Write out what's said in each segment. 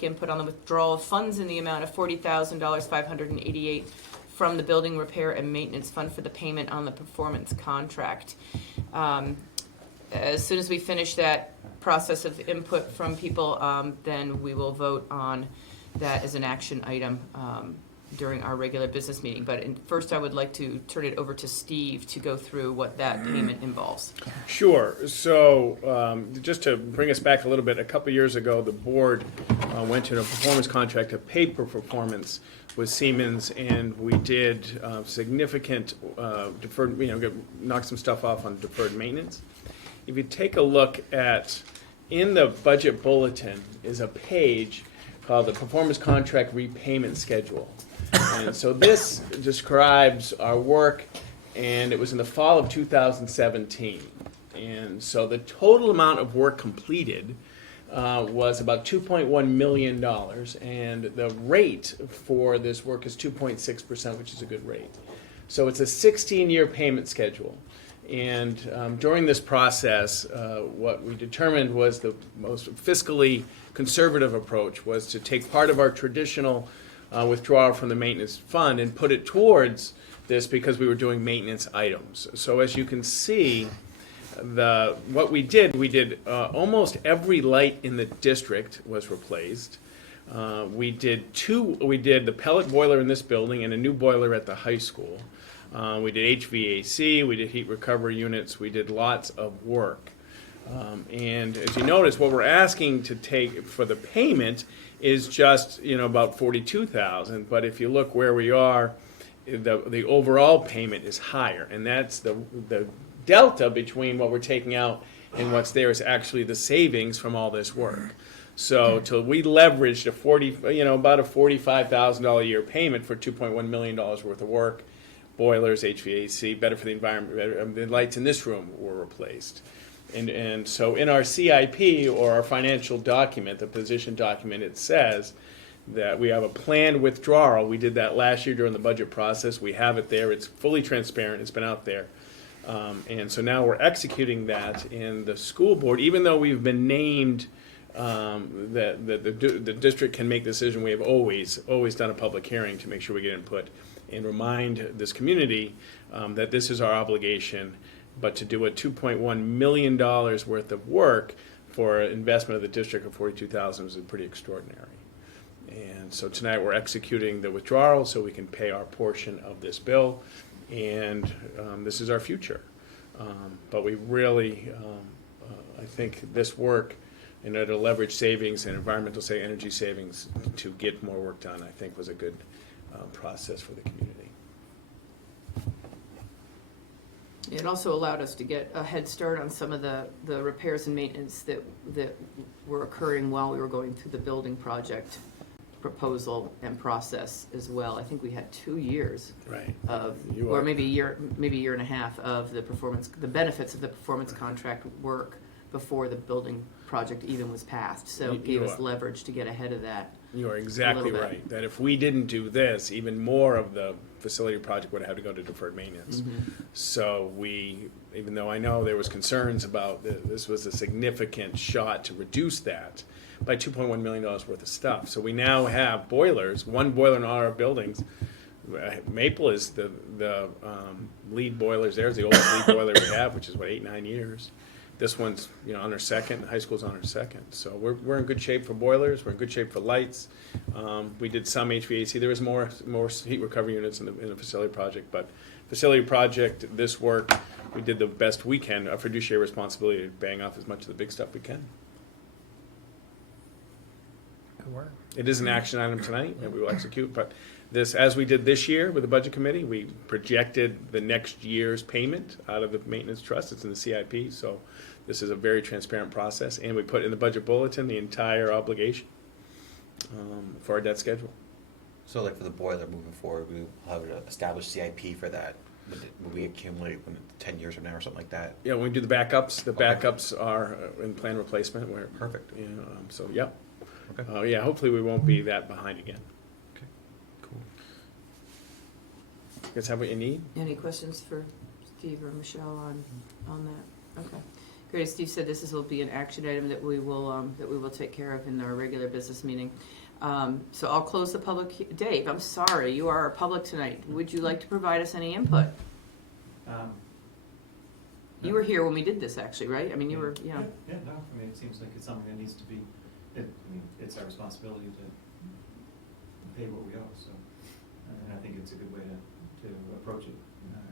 input on the withdrawal of funds in the amount of $40,588 from the building repair and maintenance fund for the payment on the performance contract. As soon as we finish that process of input from people, then we will vote on that as an action item during our regular business meeting. But first, I would like to turn it over to Steve to go through what that payment involves. Sure. So just to bring us back a little bit, a couple years ago, the board went to a performance contract, a pay-per-performance with Siemens, and we did significant deferred, knock some stuff off on deferred maintenance. If you take a look at, in the budget bulletin is a page called the Performance Contract Repayment Schedule. And so this describes our work, and it was in the fall of 2017. And so the total amount of work completed was about $2.1 million, and the rate for this work is 2.6%, which is a good rate. So it's a 16-year payment schedule. And during this process, what we determined was the most fiscally conservative approach was to take part of our traditional withdrawal from the maintenance fund and put it towards this because we were doing maintenance items. So as you can see, what we did almost every light in the district was replaced. We did the pellet boiler in this building and a new boiler at the high school. We did HVAC, we did heat recovery units, we did lots of work. And as you notice, what we're asking to take for the payment is just about $42,000. But if you look where we are, the overall payment is higher, and that's the delta between what we're taking out and what's there is actually the savings from all this work. So we leveraged about a $45,000 a year payment for $2.1 million worth of work. Boilers, HVAC, better for the environment. The lights in this room were replaced. And so in our CIP, or our financial document, the position document, it says that we have a planned withdrawal. We did that last year during the budget process. We have it there. It's fully transparent. It's been out there. And so now we're executing that in the school board. Even though we've been named that the district can make the decision, we have always done a public hearing to make sure we get input and remind this community that this is our obligation. But to do a $2.1 million worth of work for an investment of the district of $42,000 is pretty extraordinary. And so tonight we're executing the withdrawal so we can pay our portion of this bill, and this is our future. But we really, I think this work, in order to leverage savings and environmental energy savings to get more work done, I think was a good process for the community. It also allowed us to get a head start on some of the repairs and maintenance that were occurring while we were going through the building project proposal and process as well. I think we had 2 years or maybe a year and a half of the benefits of the performance contract work before the building project even was passed. So it gave us leverage to get ahead of that. You are exactly right. That if we didn't do this, even more of the facility project would have to go to deferred maintenance. Mm-hmm. So even though I know there was concerns about this was a significant shot to reduce that by $2.1 million worth of stuff. So we now have boilers, one boiler in all our buildings. Maple is the lead boilers. There's the oldest lead boiler we have, which is 8-9 years. This one's on our second. High school's on our second. So we're in good shape for boilers. We're in good shape for lights. We did some HVAC. There was more heat recovery units in the facility project, but facility project, this work, we did the best we can. A fiduciary responsibility to bang off as much of the big stuff we can. Good work. It is an action item tonight that we will execute, but this, as we did this year with the budget committee, we projected the next year's payment out of the maintenance trust. It's in the CIP, so this is a very transparent process, and we put in the budget bulletin the entire obligation for our debt schedule. So like for the boiler moving forward, we have an established CIP for that. Would we accumulate when 10 years from now or something like that? Yeah, when we do the backups, backups are in plan replacement. Where perfect. So yeah. Okay. Yeah, hopefully we won't be that behind again. Okay, cool. You guys have what you need? Any questions for Steve or Michelle on that? Okay. Great, as Steve said, will be an action item that we will take care of in our regular business meeting. So I'll close the public, Dave, I'm sorry, you are our public tonight. Would you like to provide us any input? You were here when we did this, actually, right? I mean, you were, Yeah, no, I mean, it seems like it's something that needs to be, it's our responsibility to pay what we owe, so. And I think it's a good way to approach it,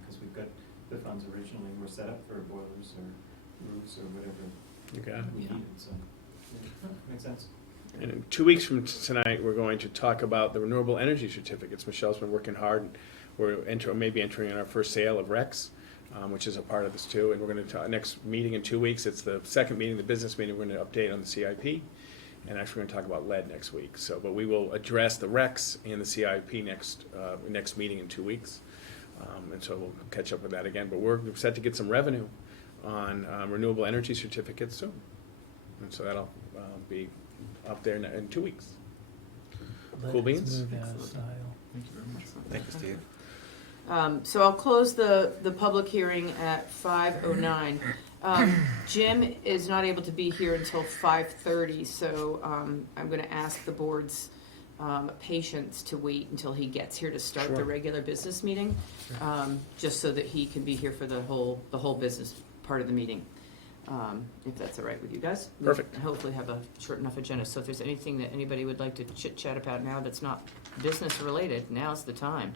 because we've got, the funds originally were set up for boilers or roofs or whatever You got it. we Yeah. needed, so, makes sense. And in 2 weeks from tonight, we're going to talk about the renewable energy certificates. Michelle's been working hard. We're maybe entering in our first sale of RECs, which is a part of this too. And we're going to next meeting in 2 weeks. It's the second meeting, the business meeting. We're going to update on the CIP, and actually we're going to talk about lead next week. So, but we will address the RECs and the CIP next meeting in 2 weeks, and so we'll catch up with that again. But we're set to get some revenue on renewable energy certificates soon, and so that'll be up there in 2 weeks. Cool beans? Thank you very much. Thank you, Steve. So I'll close the public hearing at 5:09. Jim is not able to be here until 5:30, so I'm going to ask the board's patience to wait until he gets here to start the Sure. regular business meeting, just so that he can be here for the whole business part of the meeting, if that's all right with you guys. Perfect. We hopefully have a short enough agenda, so if there's anything that anybody would like to chit-chat about now that's not business related, now's the time.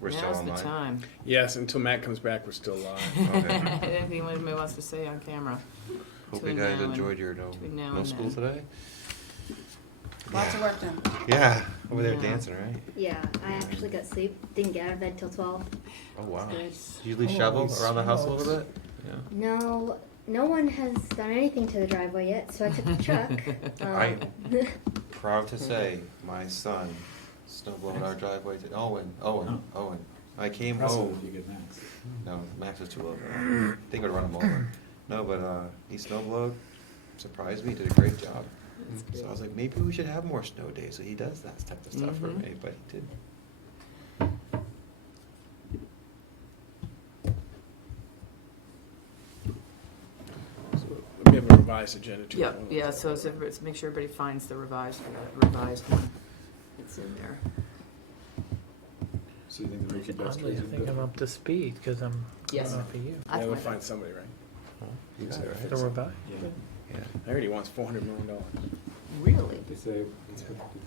We're still Now's online. the time. Yes, until Matt comes back, we're still live. Okay. Anything anybody wants to say on camera? Hope you Between guys now and- enjoyed your between now no and school then. today. Lots of work done. Yeah, over there Yeah. dancing, right? Yeah, I actually got sleep. Didn't get out of bed till 12. Oh wow. Good. Did you leave shovel around the house a little bit? Yeah. No, no one has done anything to the driveway yet, so I took the truck. I- Proud to say, my son snowblowed our driveway to Owen. I came home. You get Max. No, Max was too low. I think I'd run him over. No, but he snowblowed. Surprised me. Did a great job. So I was like, maybe we should have more snow days. So he does that type of stuff for Mhm. me, but he did. We have a revised agenda too. Yeah, so let's make sure everybody finds the revised one. It's in there. So you think the Ricky Oddly, I think I'm up to speed because I'm Yes. going off of you. I Yeah, we'll find find it. somebody, right? You got it, right? The revive. Yeah. I heard he wants $400 million. Really? They say.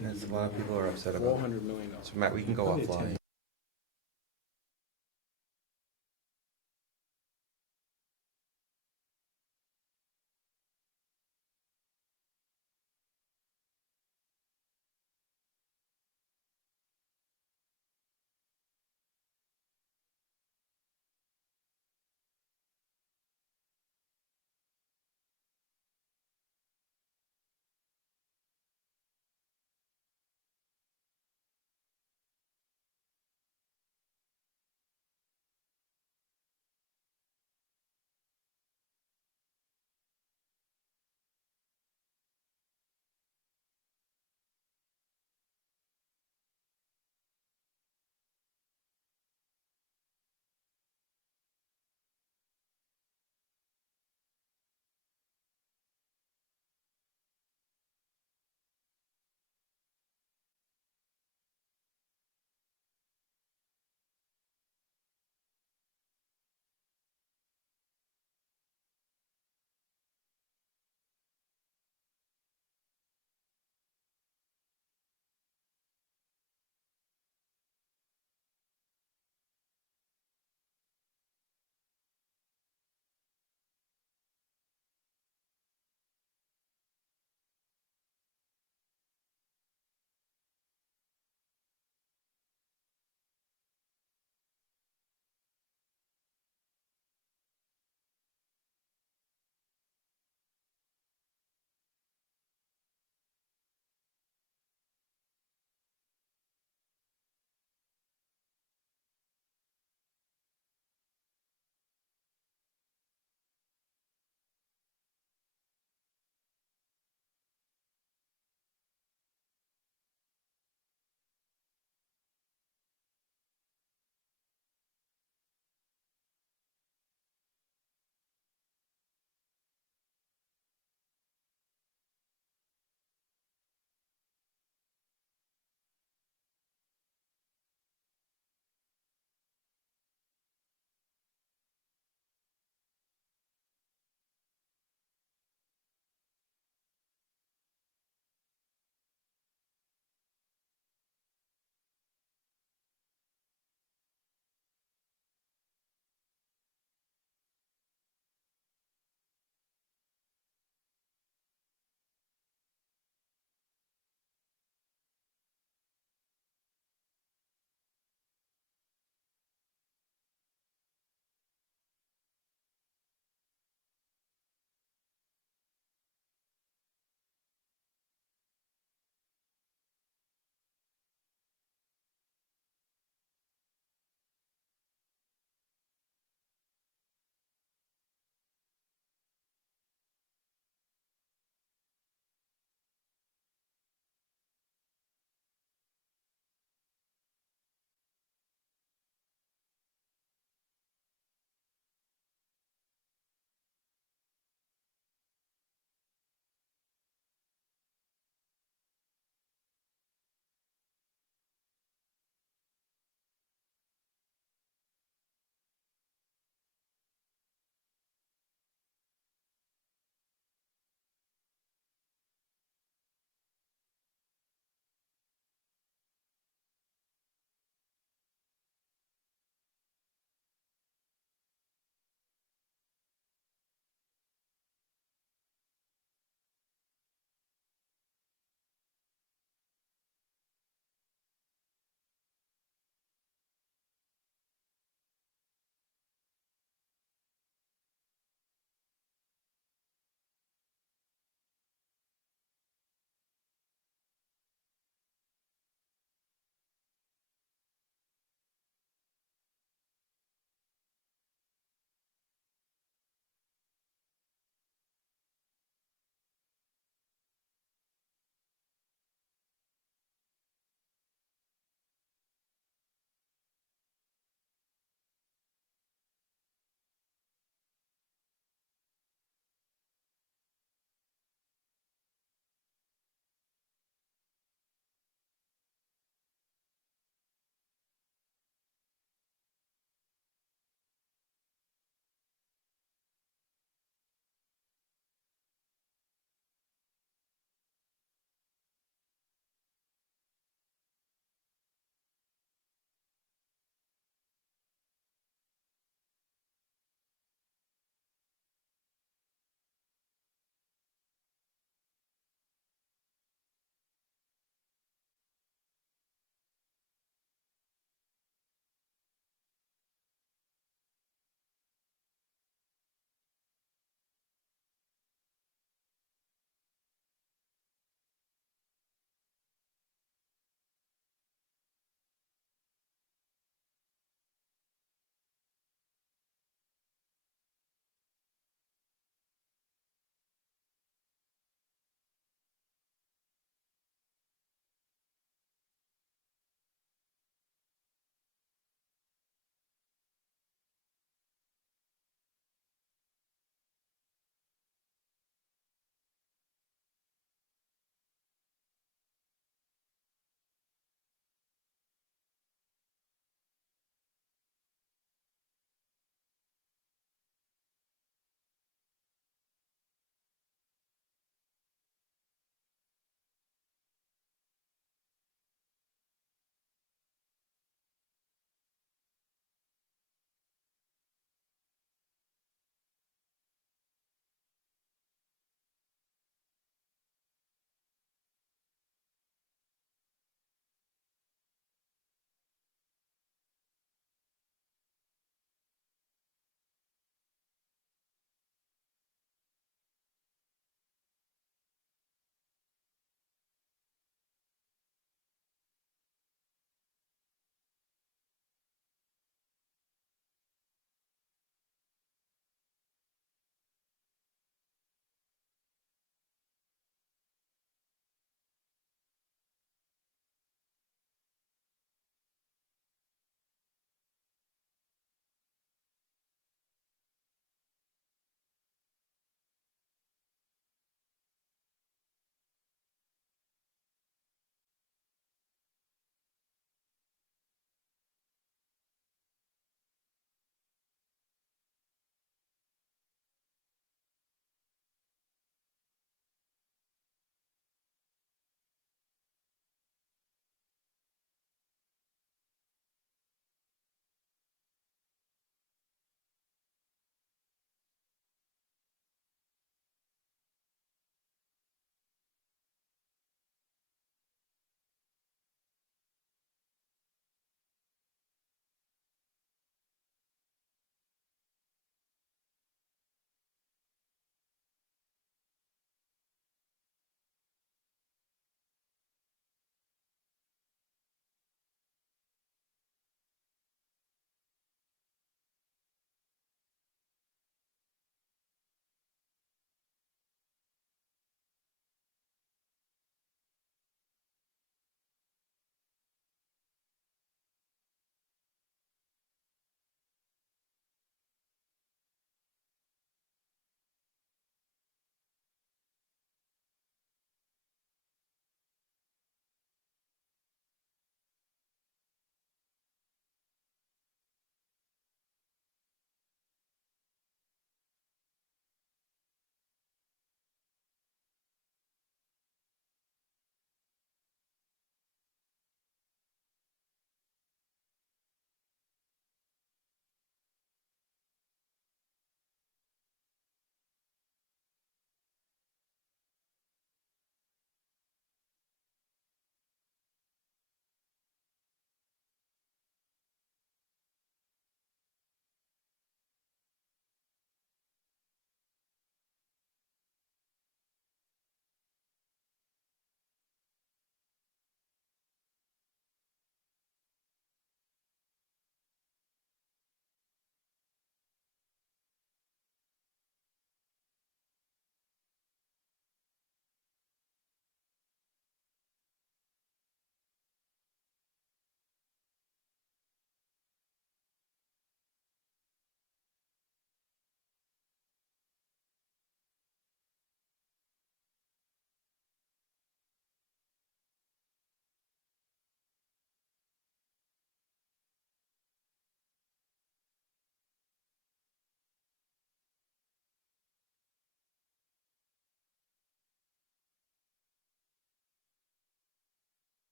There's a lot of people are upset about it. $400 million. So Matt, we can go Probably offline. 10.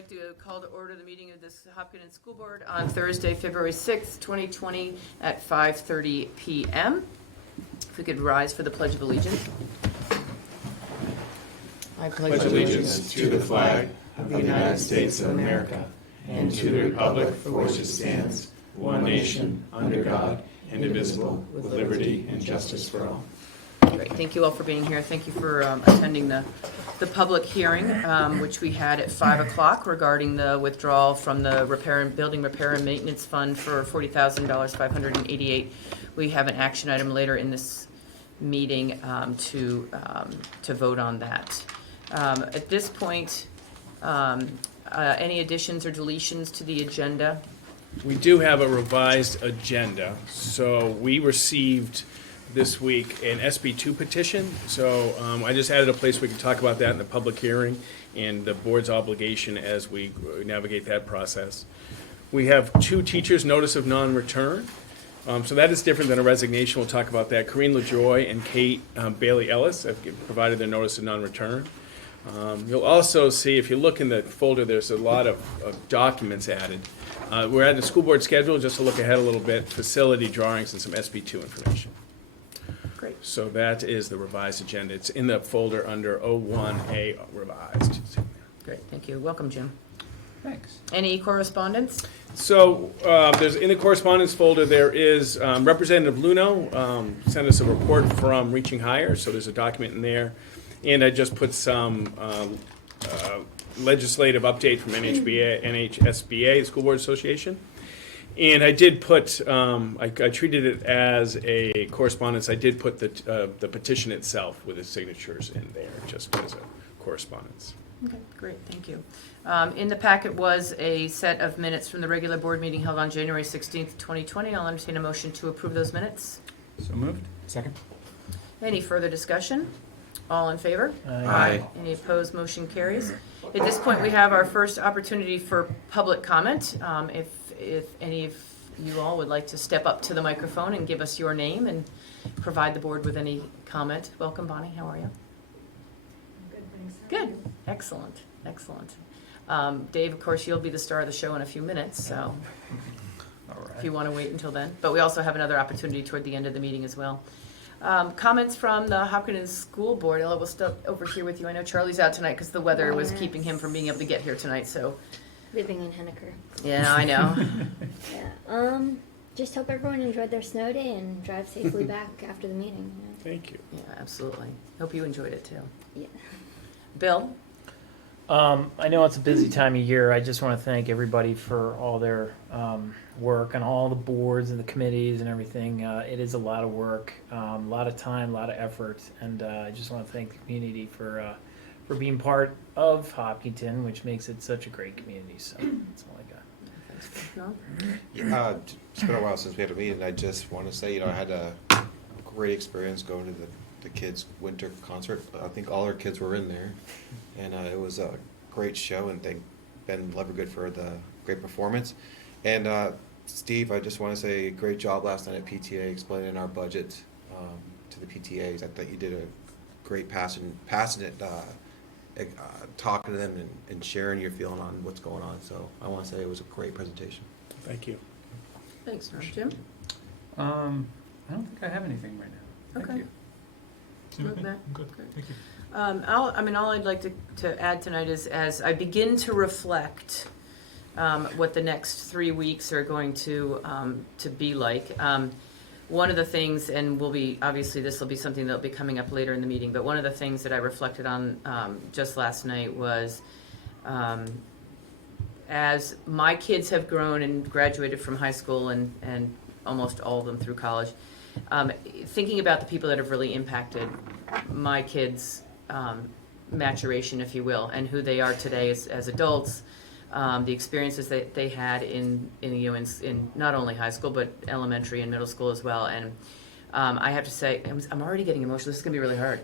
like to call to order the meeting of this Hopkinton School Board on Thursday, February 6th, 2020 at 5:30 p.m. If we could rise for the Pledge of Allegiance. I Pledge allegiance to the flag of the United States of America and to the republic for which it stands, one nation, under God, indivisible, with liberty and justice for all. Great. Thank you all for being here. Thank you for attending the public hearing, which we had at 5 o'clock regarding the withdrawal from the building repair and maintenance fund for $40,000, $588. We have an action item later in this meeting to vote on that. At this point, any additions or deletions to the agenda? We do have a revised agenda. So we received this week an SB2 petition. So I just added a place we can talk about that in the public hearing and the board's obligation as we navigate that process. We have 2 teachers' notice of non-return. So that is different than a resignation. We'll talk about that. Corinne LaJoy and Kate Bailey Ellis have provided their notice of non-return. You'll also see, if you look in the folder, there's a lot of documents added. We're at the school board schedule, just to look ahead a little bit, facility drawings and some SB2 information. Great. So that is the revised agenda. It's in the folder under 01A revised. Great. Thank you. Welcome, Jim. Thanks. Any correspondence? So there's in the correspondence folder, there is Representative Luno sent us a report from Reaching Higher, so there's a document in there. And I just put some legislative update from NHSBA, School Board Association. And I did put, I treated it as a correspondence. I did put the petition itself with the signatures in there, just as a correspondence. Okay, great, thank you. In the packet was a set of minutes from the regular board meeting held on January 16th, 2020. I'll entertain a motion to approve those minutes. So moved. Second. Any further discussion? All in favor? Aye. Any opposed? Motion carries. At this point, we have our first opportunity for public comment. If any of you all would like to step up to the microphone and give us your name and provide the board with any comment. Welcome, Bonnie. How are you? Good, thanks. Good. Excellent. Excellent. Dave, of course, you'll be the star of the show in a few minutes, so All right. if you want to wait until then. But we also have another opportunity toward the end of the meeting as well. Comments from the Hopkinton School Board. Ella, we'll start over here with you. I know Charlie's out tonight because the weather was keeping him from being able to get here tonight, so. Living in Henniker. Yeah, I know. Yeah. Just hope everyone enjoyed their snow day and drive safely back after the meeting. Thank you. Yeah, absolutely. Hope you enjoyed it too. Yeah. Bill? I know it's a busy time of year. I just want to thank everybody for all their work and all the boards and the committees and everything. It is a lot of work, a lot of time, a lot of effort, and I just want to thank the community for being part of Hopkinton, which makes it such a great community. So that's all I got. No? Yeah, it's been a while since we had a meeting. I just want to say, I had a great experience going to the kids' winter concert. I think all our kids were in there, and it was a great show. And thank Ben Levergood for the great performance. And Steve, I just want to say, great job last night at PTA explaining our budget to the PTAs. I thought you did a great passionate talking to them and sharing your feeling on what's going on. So I want to say it was a great presentation. Thank you. Thanks, Norm. Jim? I don't think I have anything right now. Thank Okay. you. Look, Matt? Good. Great. Thank you. All I'd like to add tonight is, as I begin to reflect what the next 3 weeks are going to be like. One of the things, and obviously this will be something that will be coming up later in the meeting, but one of the things that I reflected on just last night was, as my kids have grown and graduated from high school and almost all of them through college, thinking about the people that have really impacted my kids' maturation, if you will, and who they are today as adults, the experiences that they had in not only high school but elementary and middle school as well. And I have to say, I'm already getting emotional. This is going to be really hard.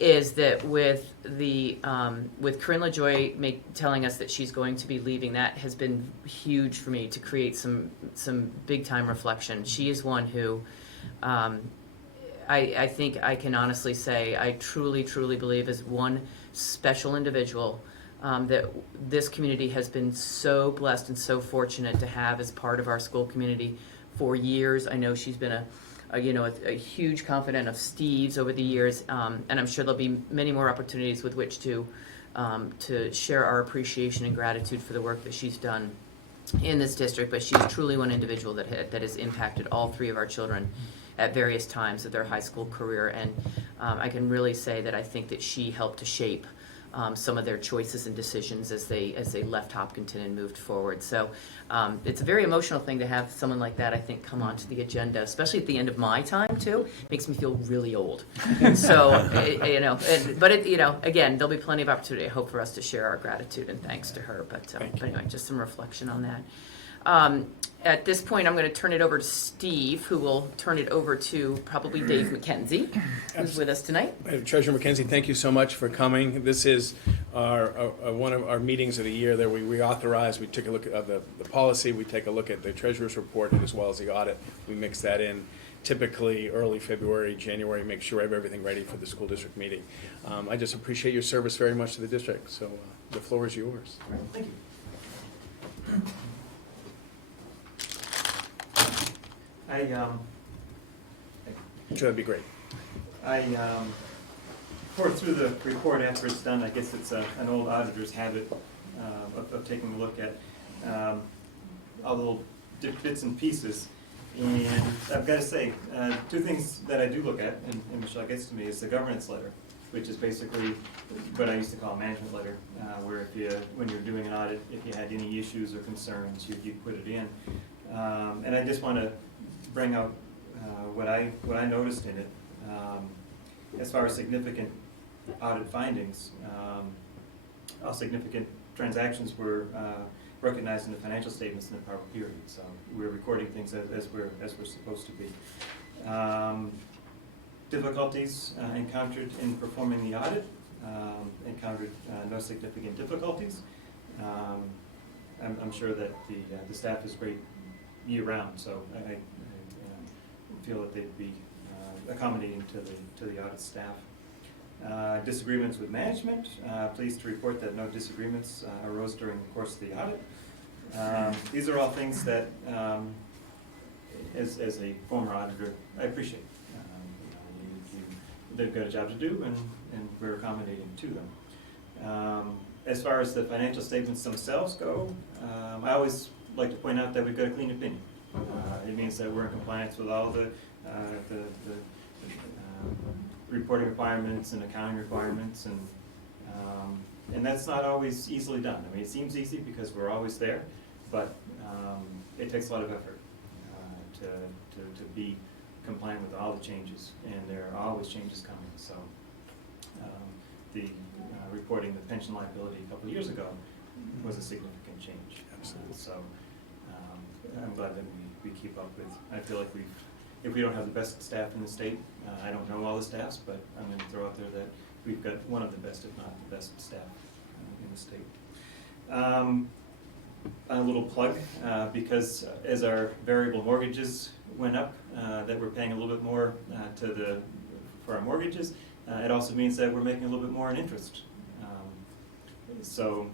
Is that with Corinne LaJoy telling us that she's going to be leaving, that has been huge for me to create some big time reflection. She is one who I think I can honestly say I truly believe is one special individual that this community has been so blessed and so fortunate to have as part of our school community for years. I know she's been a huge confidant of Steve's over the years, and I'm sure there'll be many more opportunities with which to share our appreciation and gratitude for the work that she's done in this district. But she's truly one individual that has impacted all three of our children at various times of their high school career, and I can really say that I think that she helped to shape some of their choices and decisions as they left Hopkinton and moved forward. So it's a very emotional thing to have someone like that, I think, come onto the agenda, especially at the end of my time too. Makes me feel really old. So again, there'll be plenty of opportunity, I hope, for us to share our gratitude and thanks to her. But anyway, just some reflection on that. At this point, I'm going to turn it over to Steve, who will turn it over to probably Dave McKenzie, who's with us tonight. Treasurer McKenzie, thank you so much for coming. This is one of our meetings of the year that we reauthorize. We took a look at the policy. We take a look at the treasurer's report as well as the audit. We mix that in typically early February, January, make sure we have everything ready for the school district meeting. I just appreciate your service very much to the district. So the floor is yours. Thank you. Sure, that'd be great. I poured through the report after it's done. I guess it's an old auditor's habit of taking a look at all the little bits and pieces. And I've got to say, two things that I do look at, and Michelle gets to me, is the governance letter, which is basically what I used to call a management letter, where when you're doing an audit, if you had any issues or concerns, you put it in. And I just want to bring out what I noticed in it. As far as significant audit findings, all significant transactions were recognized in the financial statements in the prior period. So we're recording things as we're supposed to be. Difficulties encountered in performing the audit, encountered no significant difficulties. I'm sure that the staff is great year-round, so I feel that they'd be accommodating to the audit staff. Disagreements with management. Pleased to report that no disagreements arose during the course of the audit. These are all things that, as a former auditor, I appreciate. They've got a job to do, and we're accommodating to them. As far as the financial statements themselves go, I always like to point out that we've got a clean opinion. It means that we're in compliance with all the reporting requirements and accounting requirements, and that's not always easily done. I mean, it seems easy because we're always there, but it takes a lot of effort to be compliant with all the changes, and there are always changes coming. So the reporting the pension liability a couple of years ago was a significant change. Absolutely. So I'm glad that we keep up with. I feel like if we don't have the best staff in the state, I don't know all the staffs, but I'm going to throw out there that we've got one of the best, if not the best, staff in the state. A little plug, because as our variable mortgages went up, that we're paying a little bit more for our mortgages. It also means that we're making a little bit more in interest. So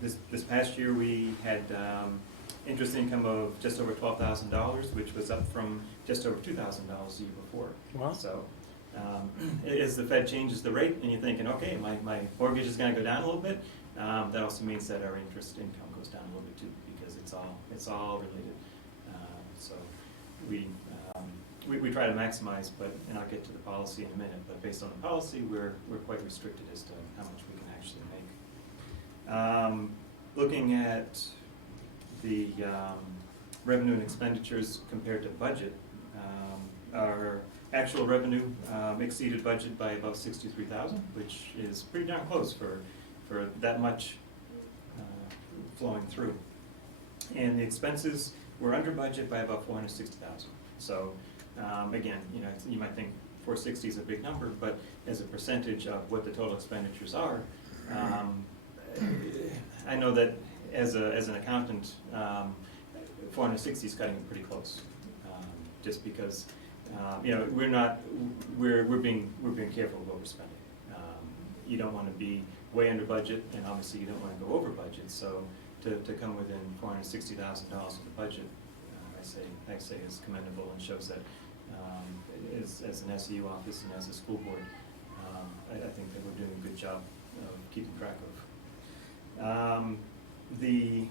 this past year we had interest income of just over $12,000, which was up from just over $2,000 the year before. Wow. So as the Fed changes the rate and you're thinking, okay, my mortgage is going to go down a little bit, that also means that our interest income goes down a little bit too, because it's all related. So we try to maximize, and I'll get to the policy in a minute, but based on the policy, we're quite restricted as to how much we can actually make. Looking at the revenue and expenditures compared to budget, our actual revenue exceeded budget by about $63,000, which is pretty darn close for that much flowing through. And the expenses were under budget by about $460,000. So again, you might think 460 is a big number, but as a percentage of what the total expenditures are, I know that as an accountant, 460 is cutting it pretty close, just because we're being careful of overspending. You don't want to be way under budget, and obviously you don't want to go over budget, so to come within $460,000 of the budget, I say is commendable and shows that as an SEU office and as a school board, I think that we're doing a good job of keeping track of. The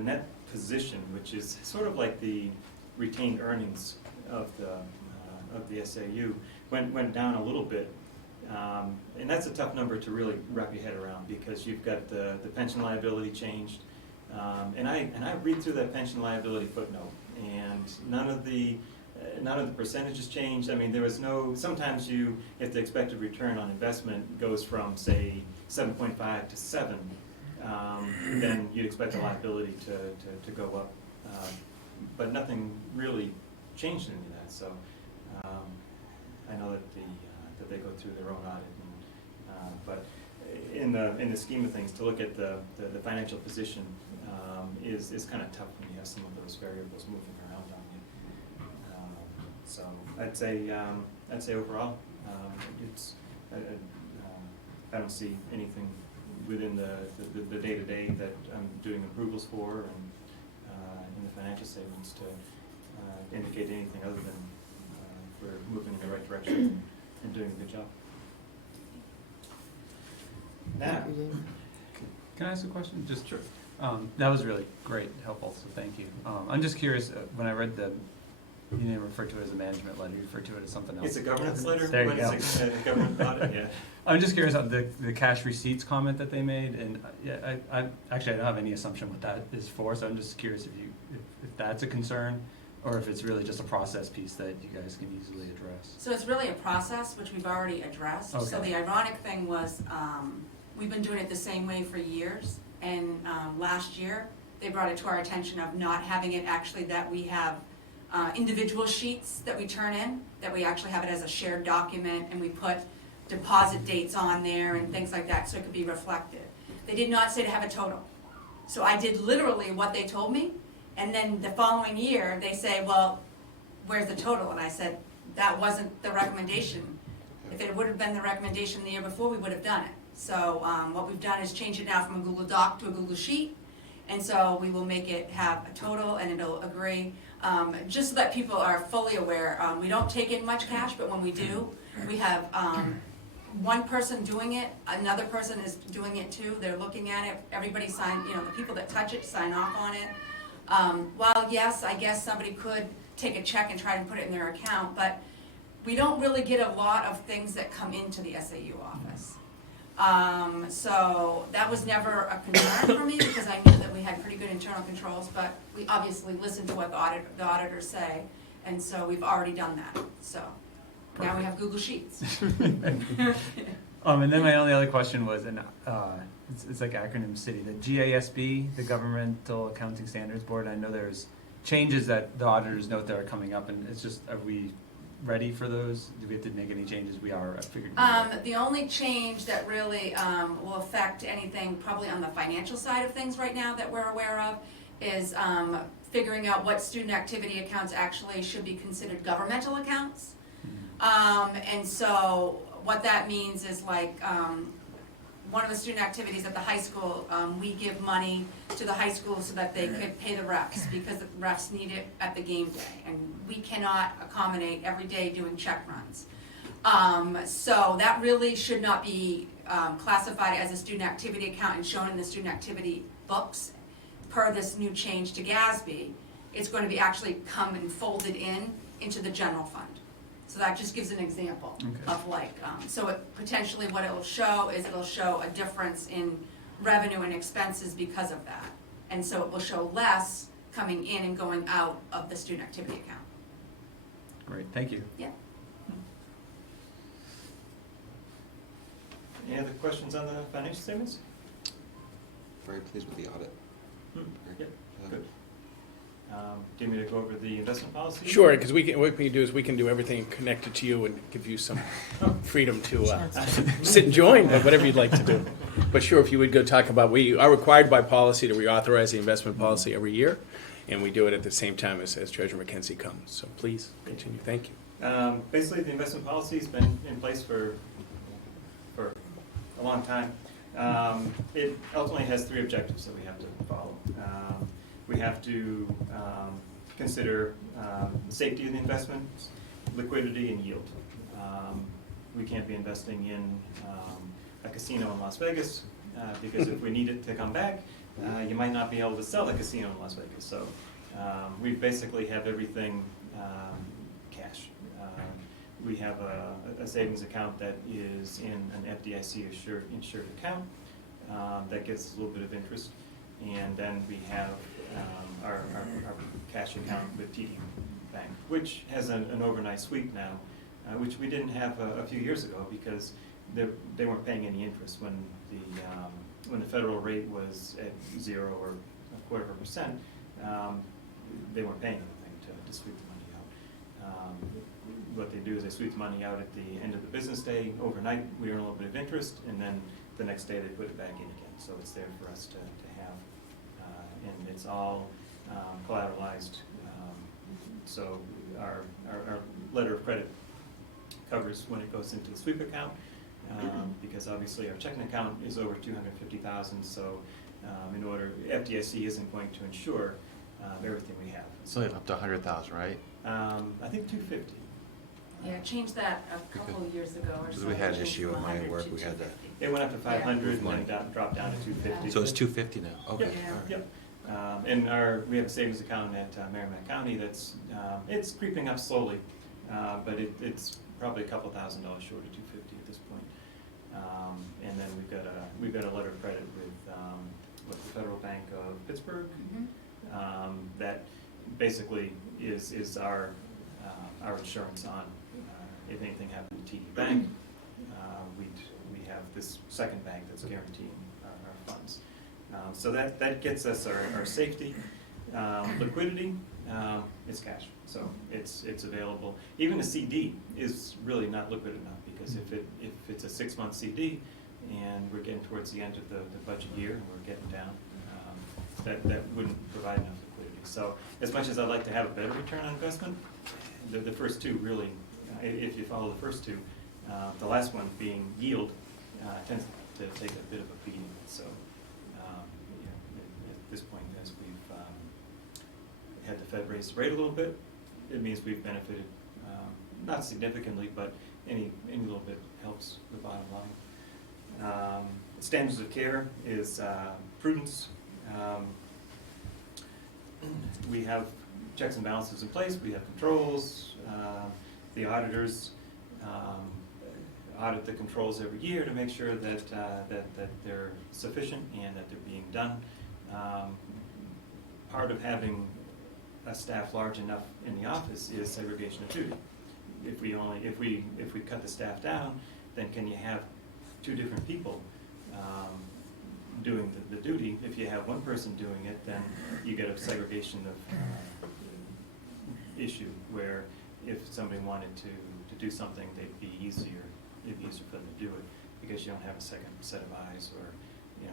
net position, which is sort of like the retained earnings of the SAU, went down a little bit. And that's a tough number to really wrap your head around, because you've got the pension liability changed. And I read through that pension liability footnote, and none of the percentages changed. I mean, there was no, sometimes if the expected return on investment goes from, say, 7.5 to 7, then you'd expect the liability to go up. But nothing really changed any of that, so I know that that they go through their own audit. But in the scheme of things, to look at the financial position is kind of tough when you have some of those variables moving around on you. So I'd say overall, I don't see anything within the day-to-day that I'm doing approvals for and in the financial statements to indicate anything other than we're moving in the right direction and doing a good job. Now, Can I ask a question? Just sure. That was really great, helpful, so thank you. I'm just curious, when I read you didn't refer to it as a management letter, you referred to it as something else. It's a governance letter. There you when go. It's a government audit, yeah. I'm just curious about the cash receipts comment that they made, and I actually I don't have any assumption what that is for, so I'm just curious if that's a concern, or if it's really just a process piece that you guys can easily address. So it's really a process, which we've already addressed. So Okay. the ironic thing was, we've been doing it the same way for years, and last year, they brought it to our attention of not having it actually that we have individual sheets that we turn in, that we actually have it as a shared document, and we put deposit dates on there and things like that, so it could be reflected. They did not say to have a total. So I did literally what they told me, and then the following year, they say, well, where's the total? And I said, that wasn't the recommendation. If it would have been the recommendation the year before, we would have done it. So what we've done is change it now from a Google Doc to a Google Sheet, and so we will make it have a total, and it'll agree. Just so that people are fully aware, we don't take in much cash, but when we do, we have one person doing it, another person is doing it too, they're looking at it, everybody sign, the people that touch it sign off on it. Well, yes, I guess somebody could take a check and try and put it in their account, but we don't really get a lot of things that come into the SAU office. So that was never a concern for me, because I knew that we had pretty good internal controls, but we obviously listened to what the auditors say, and so we've already done that, so now we have Google Sheets. And then my only other question was, and it's like acronym city, the GASB, the Governmental Accounting Standards Board. I know there's changes that the auditors note that are coming up, and it's just, are we ready for those? Do we have to make any changes? We are, I figured. The only change that really will affect anything probably on the financial side of things right now that we're aware of is figuring out what student activity accounts actually should be considered governmental accounts. And so what that means is like one of the student activities at the high school, we give money to the high school so that they could pay the refs, because the refs need it at the game day, and we cannot accommodate every day doing check runs. So that really should not be classified as a student activity account and shown in the student activity books per this new change to GASB. It's going to be actually come and folded into the general fund. So that just gives an example of like, so potentially what it'll show is it'll show a difference in revenue and expenses because of that. And so it will show less coming in and going out of the student activity account. Great, thank you. Yeah. Any other questions on the financial statements? Very pleased with the audit. Yeah, good. Do you want me to go over the investment policy? Sure, because what we can do is we can do everything connected to you and give you some freedom to sit and join, but whatever you'd like to do. But sure, if you would go talk about, we are required by policy to reauthorize the investment policy every year, and we do it at the same time as Treasurer McKenzie comes. So please continue. Thank you. Basically, the investment policy's been in place for a long time. It ultimately has three objectives that we have to follow. We have to consider safety of the investments, liquidity, and yield. We can't be investing in a casino in Las Vegas because if we need it to come back, you might not be able to sell the casino in Las Vegas. So we basically have everything cash. We have a savings account that is in an FDIC insured account that gets a little bit of interest. And then we have our cash account with TD Bank, which has an overnight sweep now, which we didn't have a few years ago because they weren't paying any interest when the federal rate was at 0 or 0.25%. They weren't paying anything to sweep the money out. What they do is they sweep the money out at the end of the business day, overnight, we earn a little bit of interest, and then the next day they put it back in again. So it's there for us to have, and it's all collateralized. So our letter of credit covers when it goes into the sweep account, because obviously our checking account is over 250,000. So in order, FDIC isn't going to insure everything we have. It's only up to 100,000, right? I think 250. Yeah, changed that a couple of years ago or Because so. we had an Changed issue from at my 100 work, to we had 250. It went up to 500 and Money. then dropped down to 250. So it's 250 now, okay. Yeah. all right. Yep. And we have a savings account at Merrimack County that's, it's creeping up slowly, but it's probably a couple $1,000 short of 250 at this point. And then we've got a letter of credit with the Federal Bank of Pittsburgh, that basically is our insurance on, if anything happened to TD Bank, we have this second bank that's guaranteeing our funds. So that gets us our safety. Liquidity, it's cash, so it's available. Even a CD is really not liquid enough, because if it's a 6-month CD and we're getting towards the end of the budget year and we're getting down, that wouldn't provide enough liquidity. So as much as I'd like to have a better return on investment, the first two really, if you follow the first two, the last one being yield, tends to take a bit of a beating. So at this point, as we've had the Fed raise the rate a little bit, it means we've benefited, not significantly, but any little bit helps the bottom line. Standards of care is prudence. We have checks and balances in place, we have controls, the auditors audit the controls every year to make sure that they're sufficient and that they're being done. Part of having a staff large enough in the office is segregation of duty. If we cut the staff down, then can you have 2 different people doing the duty? If you have one person doing it, then you get a segregation of issue where if somebody wanted to do something, it'd be easier for them to do it, because you don't have a second set of eyes, or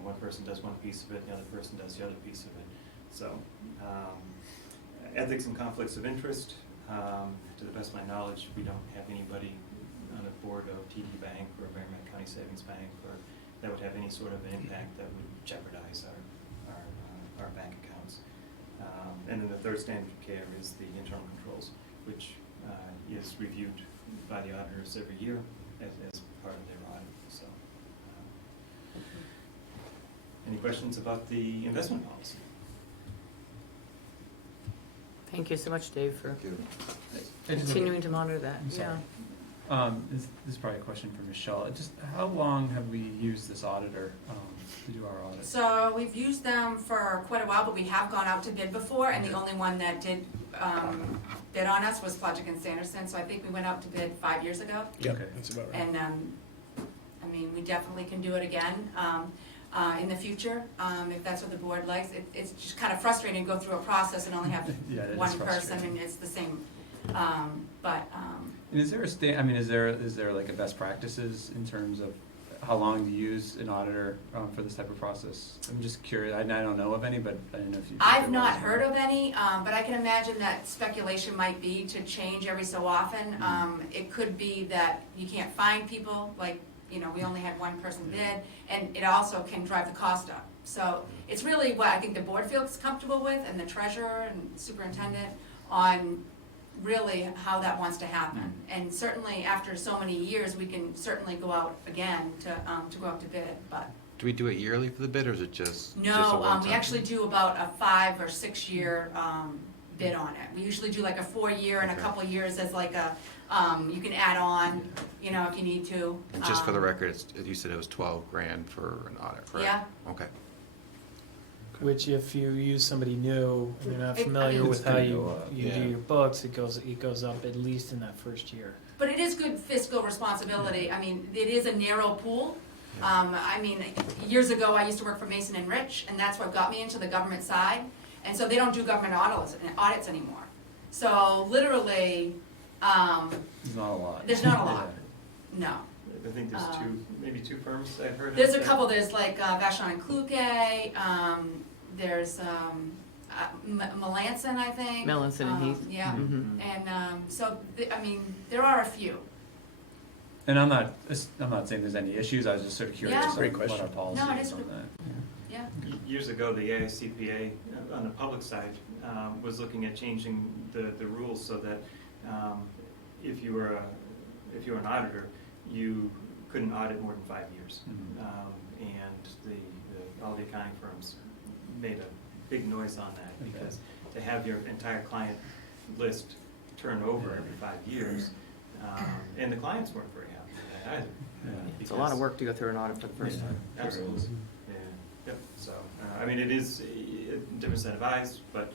one person does one piece of it, the other person does the other piece of it. So ethics and conflicts of interest, to the best of my knowledge, we don't have anybody on the board of TD Bank or Merrimack County Savings Bank that would have any sort of an impact that would jeopardize our bank accounts. And then the third standard of care is the internal controls, which is reviewed by the auditors every year as part of their audit. So, any questions about the investment policy? Thank you so much, Dave, for Thank you. continuing to monitor that. I'm sorry. Yeah. This is probably a question for Michelle. Just how long have we used this auditor to do our audit? So we've used them for quite a while, but we have gone out to bid before, and the only one that did bid on us was Fledgig and Sanderson. So I think we went out to bid 5 years ago. Yep, Okay. that's about right. And, I mean, we definitely can do it again in the future, if that's what the board likes. It's just kind of frustrating to go through a process and only have Yeah, it is one person, frustrating. and it's the same. And is there a I mean, is there like a best practices in terms of how long to use an auditor for this type of process? I'm just curious. I don't know of any, but I don't know if you. I've not heard of any, but I can imagine that speculation might be to change every so often. It could be that you can't find people, like, we only had one person bid, and it also can drive the cost up. So it's really what I think the board feels comfortable with, and the treasurer and superintendent, on really how that wants to happen. And certainly after so many years, we can certainly go out again to go out to bid, but. Do we do it yearly for the bid, or is it just a No, one we time? actually do about a 5 or 6 year bid on it. We usually do like a 4-year and a Okay. couple of years as like a, you can add on, if you need to. And just for the record, you said it was 12 grand for an audit, correct? Yeah. Okay. Which if you use somebody new and you're not It- I familiar mean- with It's how gonna you, go up, you do yeah. your books, it goes up at least in that first year. But it is good fiscal responsibility. I mean, it is a narrow pool. Years ago, I used to work for Mason and Rich, and that's what got me into the government side. And so they don't do government audits anymore. So literally, There's not a lot. there's not a lot. No. I think there's maybe two firms I've heard of. There's a that- couple, there's like Vashon and Kluge, there's Melanson, I think. Melanson and Heath. Yeah, Mhm. and so, there are a few. And I'm not saying there's any issues, I was just sort of curious Yeah. on Great what question. our policy No, it is is on good. that. Yeah. Years ago, the AICPA, on the public side, was looking at changing the rules so that if you were an auditor, you couldn't audit more than 5 years. Mhm. And all the accounting firms made a big noise on that, Okay. because to have your entire client list turn over every 5 years, and the clients weren't very happy with that either. It's a lot of work to go through an audit for the first time. Absolutely, yeah, yep, so, it is a different set of eyes, but,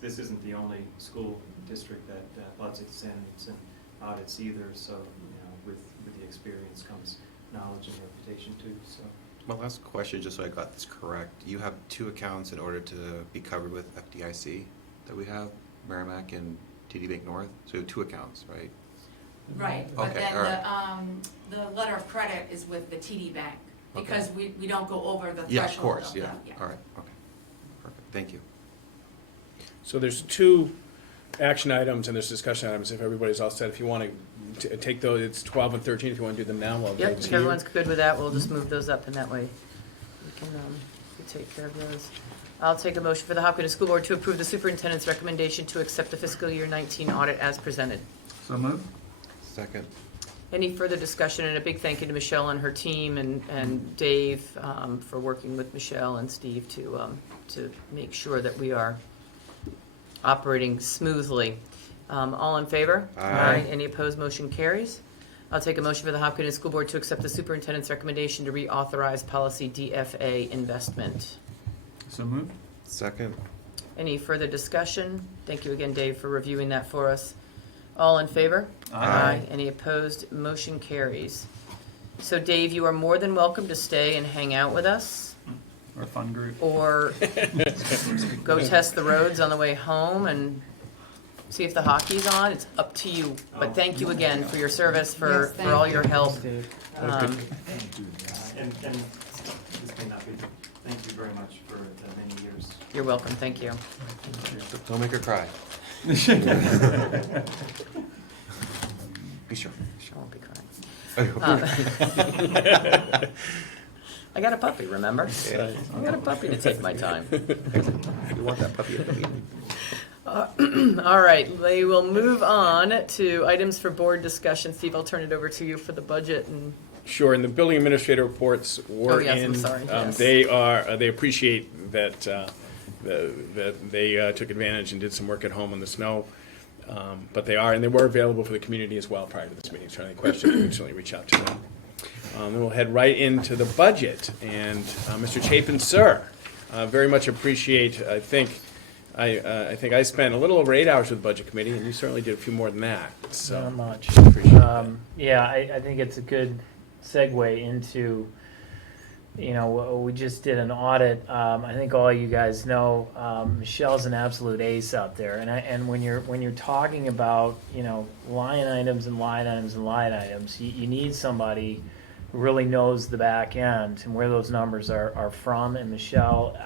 this isn't the only school district that floods its standards and audits either, so, with the experience comes knowledge and reputation too, so. My last question, just so I got this correct, you have 2 accounts in order to be covered with FDIC that we have, Merrimack and TD Bank North, so you have 2 accounts, right? Right, but Okay, then all the letter of credit is with the TD Bank, because we don't go over the Yeah, threshold of course, of yeah, the, all right, okay, perfect, thank you. So there's 2 action items and there's discussion items, if everybody's all set. If you want to take those, it's 12 and 13, if you want to do them now, while Yep, Dave's if here. everyone's good with that, we'll just move those up, and that way we can take care of those. I'll take a motion for the Hopkinton School Board to approve the superintendent's recommendation to accept the fiscal year 19 audit as presented. So moved? Second. Any further discussion? And a big thank you to Michelle and her team, and Dave for working with Michelle and Steve to make sure that we are operating smoothly. All in favor? Aye. Any opposed? Motion carries. I'll take a motion for the Hopkinton School Board to accept the superintendent's recommendation to reauthorize policy DFA investment. So moved? Second. Any further discussion? Thank you again, Dave, for reviewing that for us. All in favor? Aye. Any opposed? Motion carries. So Dave, you are more than welcome to stay and hang out with us, Or a fun group? or go test the roads on the way home and see if the hockey's on. It's up to you. But thank you again for your service, for all your help. And this may not be, thank you very much for the many years. You're welcome, thank you. Don't make her cry. Be sure. I won't be crying. I got a puppy, remember? Yeah. I got a puppy to take my time. You want that puppy at the meeting. All right, we will move on to items for board discussion. Steve, I'll turn it over to you for the budget and. Sure, and the building administrator reports were in. Oh, yes, I'm sorry, yes. They appreciate that, that they took advantage and did some work at home in the snow. But they were available for the community as well prior to this meeting, so any questions, you can certainly reach out to them. Then we'll head right into the budget, and Mr. Chapin, sir, very much appreciate, I think I spent a little over 8 hours with the budget committee, and you certainly did a few more than that, so. Not much. Appreciate that. Yeah, I think it's a good segue into, we just did an audit. I think all you guys know, Michelle's an absolute ace out there. And when you're talking about, line items and line items and line items, you need somebody who really knows the back end and where those numbers are from. And Michelle,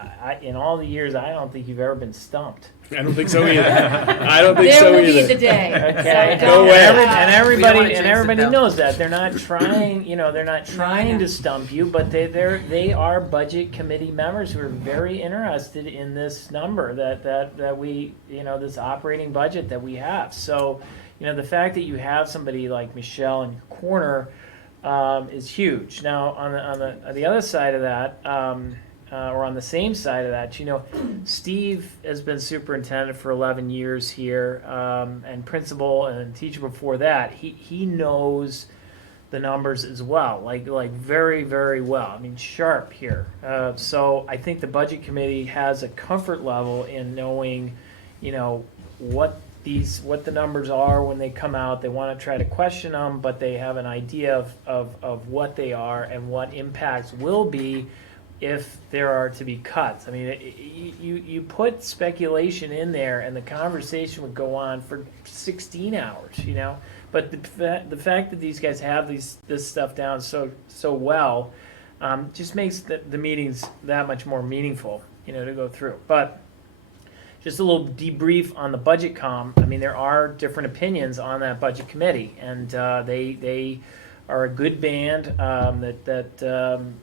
in all the years, I don't think you've ever been stumped. I don't think so either. I don't think There so will either. be the day. Okay. So No don't- way. And We don't wanna everybody jinx and it, everybody though. knows that they're not trying. They're not trying to stump you, but they are budget committee members who are very interested in this number that we this operating budget that we have. So, the fact that you have somebody like Michelle in your corner is huge. Now, on the other side of that. Or on the same side of that, Steve has been superintendent for 11 years here, and principal and teacher before that. He knows the numbers as well, like very, very well. I mean, sharp here. So I think the budget committee has a comfort level in knowing, what the numbers are when they come out. They want to try to question them, but they have an idea of what they are and what impacts will be if there are to be cuts. I mean, you put speculation in there, and the conversation would go on for 16 hours, But the fact that these guys have this stuff down so well just makes the meetings that much more meaningful, to go through. But just a little debrief on the budget I mean, there are different opinions on that budget committee, and they are a good band that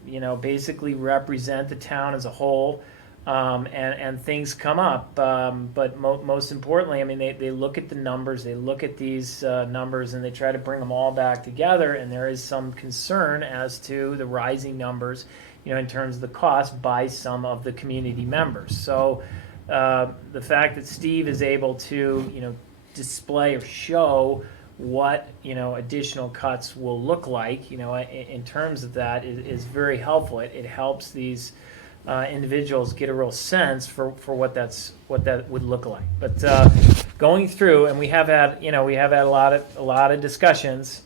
basically represent the town as a whole, and things come up. But most importantly, I mean, they look at the numbers, they look at these numbers, and they try to bring them all back together. And there is some concern as to the rising numbers, in terms of the cost by some of the community members. So the fact that Steve is able to, display or show what additional cuts will look like in terms of that is very helpful. It helps these individuals get a real sense for what that would look like. But going through, and we have had a lot of discussions.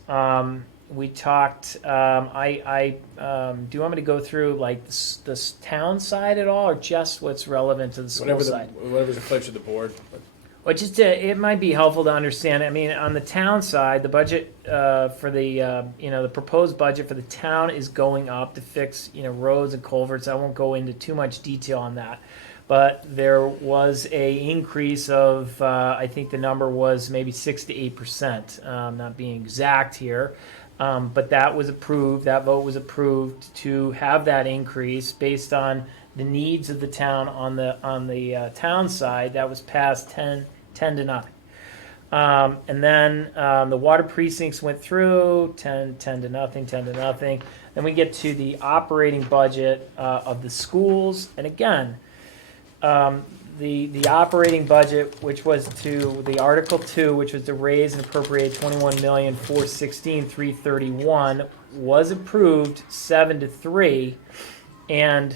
We talked. Do you want me to go through like this town side at all, or just what's relevant to the school side? Whatever's a pleasure of the board. Well, just it might be helpful to understand. I mean, on the town side, the budget for the proposed budget for the town is going up to fix roads and culverts. I won't go into too much detail on that, but there was a increase of I think the number was maybe 6 to 8%. Not being exact here, but that was approved. That vote was approved to have that increase based on the needs of the town on the town side. That was passed 10 to nothing. And then the water precincts went through 10 to nothing. Then we get to the operating budget of the schools. And again, the operating budget, which was to the Article 2, which was to raise and appropriate $21,416,331, was approved 7-3. And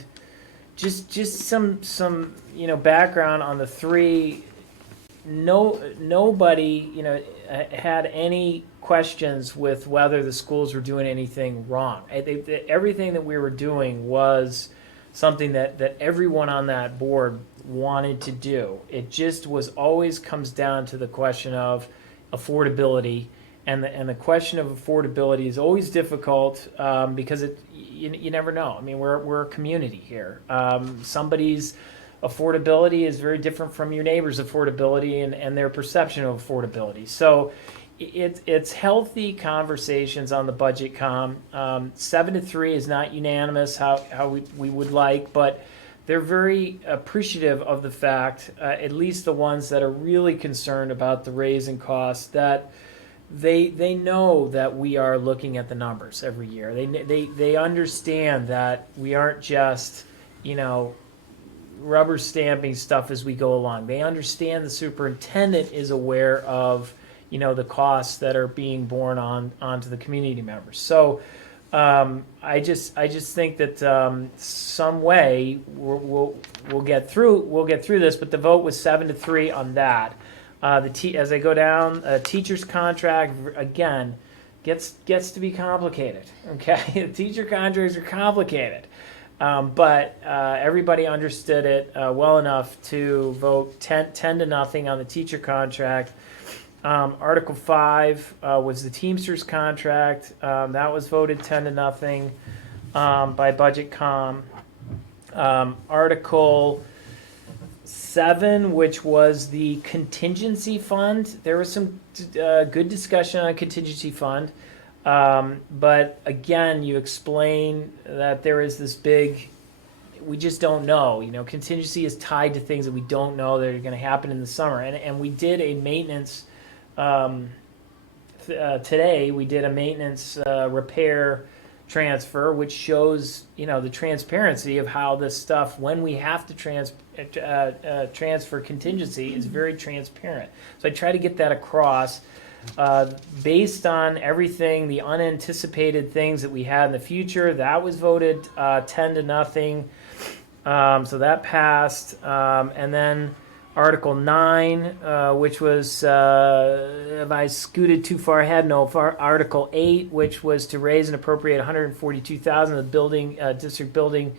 just some background on the three. Nobody had any questions with whether the schools were doing anything wrong. Everything that we were doing was something that everyone on that board wanted to do. It just always comes down to the question of affordability, and the question of affordability is always difficult because you never know. I mean, we're a community here. Somebody's affordability is very different from your neighbor's affordability and their perception of affordability. So it's healthy conversations on the budget 7-3 is not unanimous how we would like, but they're very appreciative of the fact, at least the ones that are really concerned about the raise in costs, that they know that we are looking at the numbers every year. They understand that we aren't just rubber stamping stuff as we go along. They understand the superintendent is aware of the costs that are being borne onto the community members. So I just think that some way we'll get through this. But the vote was 7-3 on that. As I go down, teacher's contract again gets to be complicated. Okay, the teacher contracts are complicated. But everybody understood it well enough to vote 10 to nothing on the teacher contract. Article 5 was the Teamsters contract. That was voted 10 to nothing by Budget Com. Article 7, which was the contingency fund. There was some good discussion on contingency fund. But again, you explain that there is this big, we just don't know. Contingency is tied to things that we don't know that are going to happen in the summer. And we did a maintenance, today, we did a maintenance repair transfer, which shows, the transparency of how this stuff, when we have to transfer contingency, is very transparent. So I try to get that across. Based on everything, the unanticipated things that we had in the future, that was voted 10-0. So that passed. And then Article 9, which was, have I scooted too far ahead? No. Article 8, which was to raise and appropriate $142,000 the building district building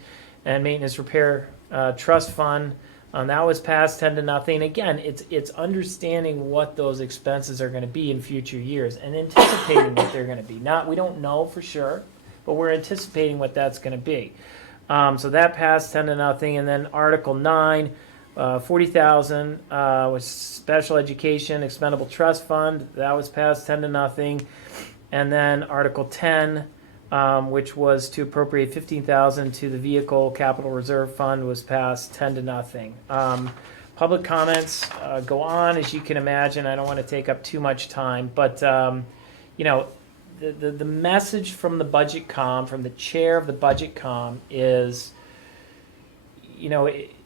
and maintenance repair trust fund. That was passed 10-0. Again, it's understanding what those expenses are going to be in future years and anticipating what they're going to be. We don't know for sure, but we're anticipating what that's going to be. So that passed 10-0. And then Article 9, $40,000 was special education expendable trust fund. That was passed 10-0. And then Article 10. Which was to appropriate $15,000 to the vehicle capital reserve fund, was passed 10-0. Public comments go on, as you can imagine. I don't want to take up too much time, but the message from the budget com, from the chair of the budget com, is,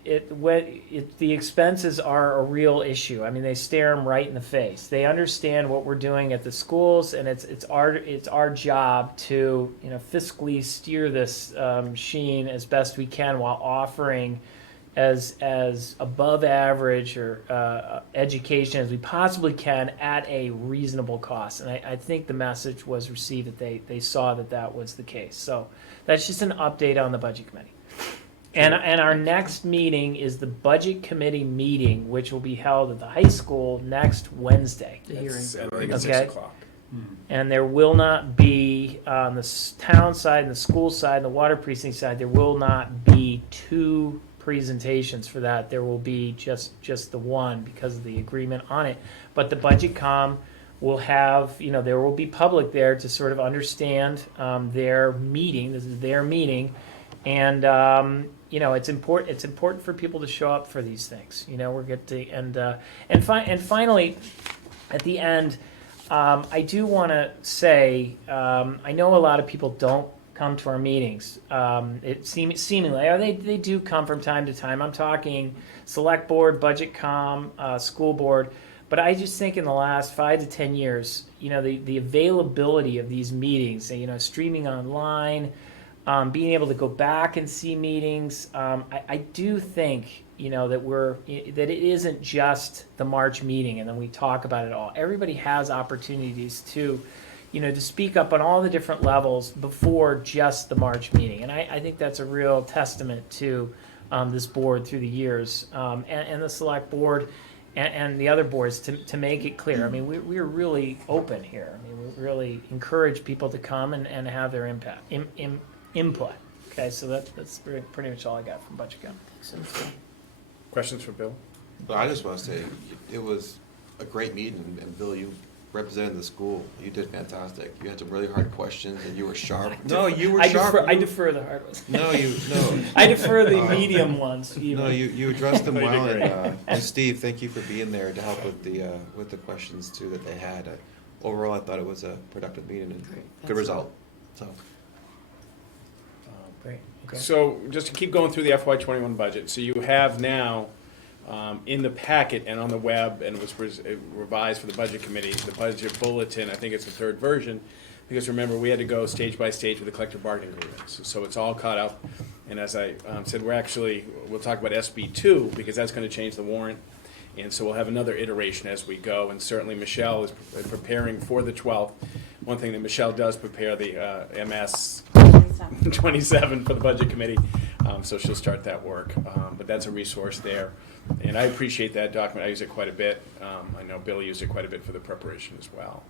the expenses are a real issue. I mean, they stare them right in the face. They understand what we're doing at the schools, and it's our job to fiscally steer this machine as best we can while offering as above average or education as we possibly can at a reasonable cost. And I think the message was received that they saw that was the case. So that's just an update on the budget committee. And our next meeting is the budget committee meeting, which will be held at the high school next Wednesday. The hearing. I think it's Okay. 6 o'clock. And there will not be, on the town side and the school side and the water precinct side, there will not be 2 presentations for that. There will be just the one because of the agreement on it. But the budget com will have, there will be public there to sort of understand their meeting. This is their meeting. And it's important. It's important for people to show up for these things. We're good to and finally, at the end, I do want to say I know a lot of people don't come to our meetings. Seemingly, they do come from time to time. I'm talking select board, budget com, school board. But I just think in the last 5 to 10 years, the availability of these meetings, streaming online. Being able to go back and see meetings, I do think that it isn't just the March meeting and then we talk about it all. Everybody has opportunities to speak up on all the different levels before just the March meeting, and I think that's a real testament to this board through the years and the select board and the other boards to make it clear. I mean, we're really open here. I mean, we really encourage people to come and have their input. Okay, so that's pretty much all I got from budget com. Questions for Bill? But I just want to say, it was a great meeting, and Bill, you represented the school. You did fantastic. You had some really hard questions, and you were sharp. No, you were sharp. I defer the hard ones. No. I defer the medium ones. No, you addressed them You did well, great. and Steve, thank you for being there to help with the questions too that they had. Overall, I thought it was a productive meeting and Great. good result. So. Great. Okay. So just to keep going through the FY21 budget, so you have now in the packet and on the web, and it was revised for the budget committee, the budget bulletin, I think it's the 3rd version, because remember, we had to go stage by stage with the collective bargaining agreements. So it's all caught up, and as I said, we'll talk about SB2, because that's going to change the warrant, and so we'll have another iteration as we go, and certainly Michelle is preparing for the 12th. One thing that Michelle does prepare the MS 27 for the budget committee, so she'll start that work. But that's a resource there, and I appreciate that document. I use it quite a bit. I know Bill used it quite a bit for the preparation as well.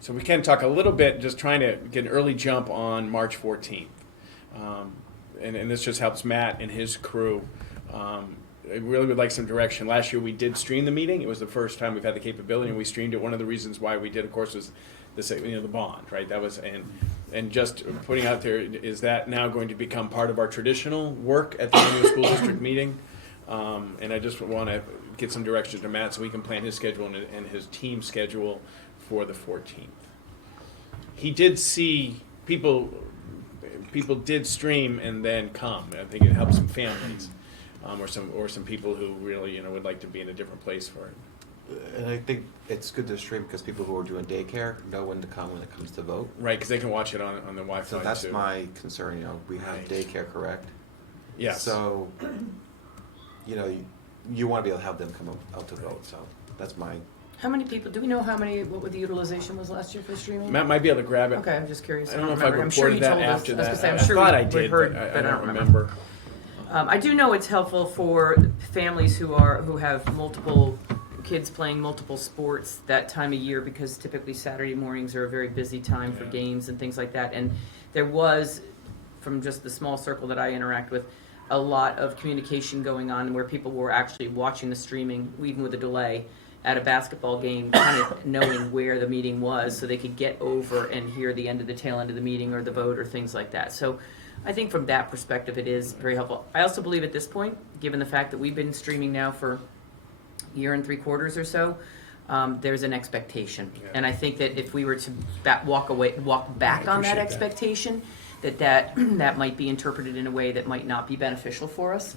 So we can talk a little bit, just trying to get an early jump on March 14th. And this just helps Matt and his crew I really would like some direction. Last year we did stream the meeting. It was the first time we've had the capability, and we streamed it. One of the reasons why we did, of course, was the bond, right? That was and just putting out there, is that now going to become part of our traditional work at the annual school district meeting? And I just want to get some direction to Matt so we can plan his schedule and his team's schedule for the 14th. He did see people did stream and then come. I think it helped some families, or some people who really would like to be in a different place for it. And I think it's good to stream because people who are doing daycare know when to come when it comes to vote. Right, because they can watch it on the Wi-Fi So that's too. my concern, we have Right. daycare, correct? Yes. So, you want to be able to have them come out to vote, so that's my, How many people, do we know what the utilization was last year for streaming? Matt might be able to grab it. Okay, I'm just curious. I don't know if I remember. I'm sure reported you that told us. after I was that. gonna say, I'm I sure thought we- I we did, heard, but I don't remember. remember. I do know it's helpful for families who have multiple kids playing multiple sports that time of year, because typically Saturday mornings are a very busy time for Yeah. games and things like that. And there was, from just the small circle that I interact with, a lot of communication going on where people were actually watching the streaming, even with a delay, at a basketball game, kind of knowing where the meeting was so they could get over and hear the tail end of the meeting or the vote or things like that. So I think from that perspective it is very helpful. I also believe at this point, given the fact that we've been streaming now for a year and 3/4 or so, there's an expectation. Yeah. And I think that if we were to walk back I on that appreciate that. expectation, that might be interpreted in a way that might not be beneficial for us.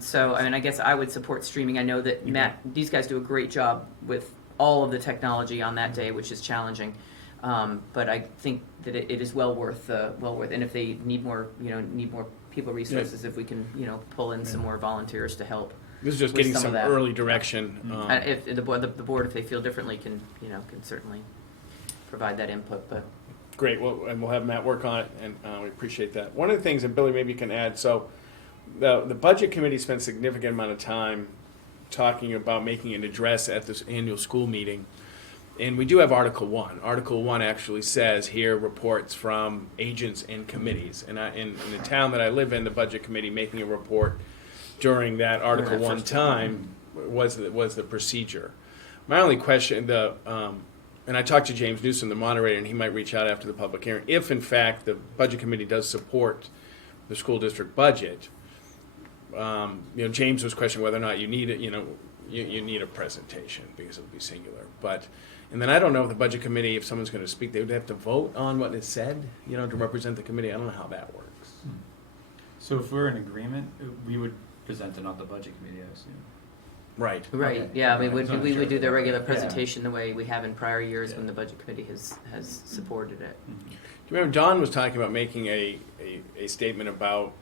So, I mean, I guess I would support streaming. I know that Matt, these guys do a great job with all of the technology on that day, which is challenging. But I think that it is well worth, and if they need more people resources, if we can, pull in some more volunteers to help. This is just with getting some some of that. early direction. If the board, if they feel differently, can certainly provide that input, but. Great, well, and we'll have Matt work on it, and we appreciate that. One of the things, and Billy, maybe you can add, so the Budget Committee spent a significant amount of time talking about making an address at this annual school meeting, and we do have Article 1. Article 1 actually says here, reports from agents and committees, and in the town that I live in, the Budget Committee making a report during that Article 1 time was the procedure. My only question, and I talked to James Newsom, the moderator, and he might reach out after the public hearing. If, in fact, the Budget Committee does support the school district budget, James was questioning whether or not you need it. You need a presentation because it'll be singular. And then I don't know if the Budget Committee, if someone's going to speak, they would have to vote on what is said, to represent the committee. I don't know how that works. So if we're in agreement, we would present it on the budget committee, I assume. Right. Right, Okay. yeah, I mean, Right. we would do the regular Yeah. presentation the way we have in prior years when Yeah. the budget committee has supported it. Mhm. Do you remember Don was talking about making a statement about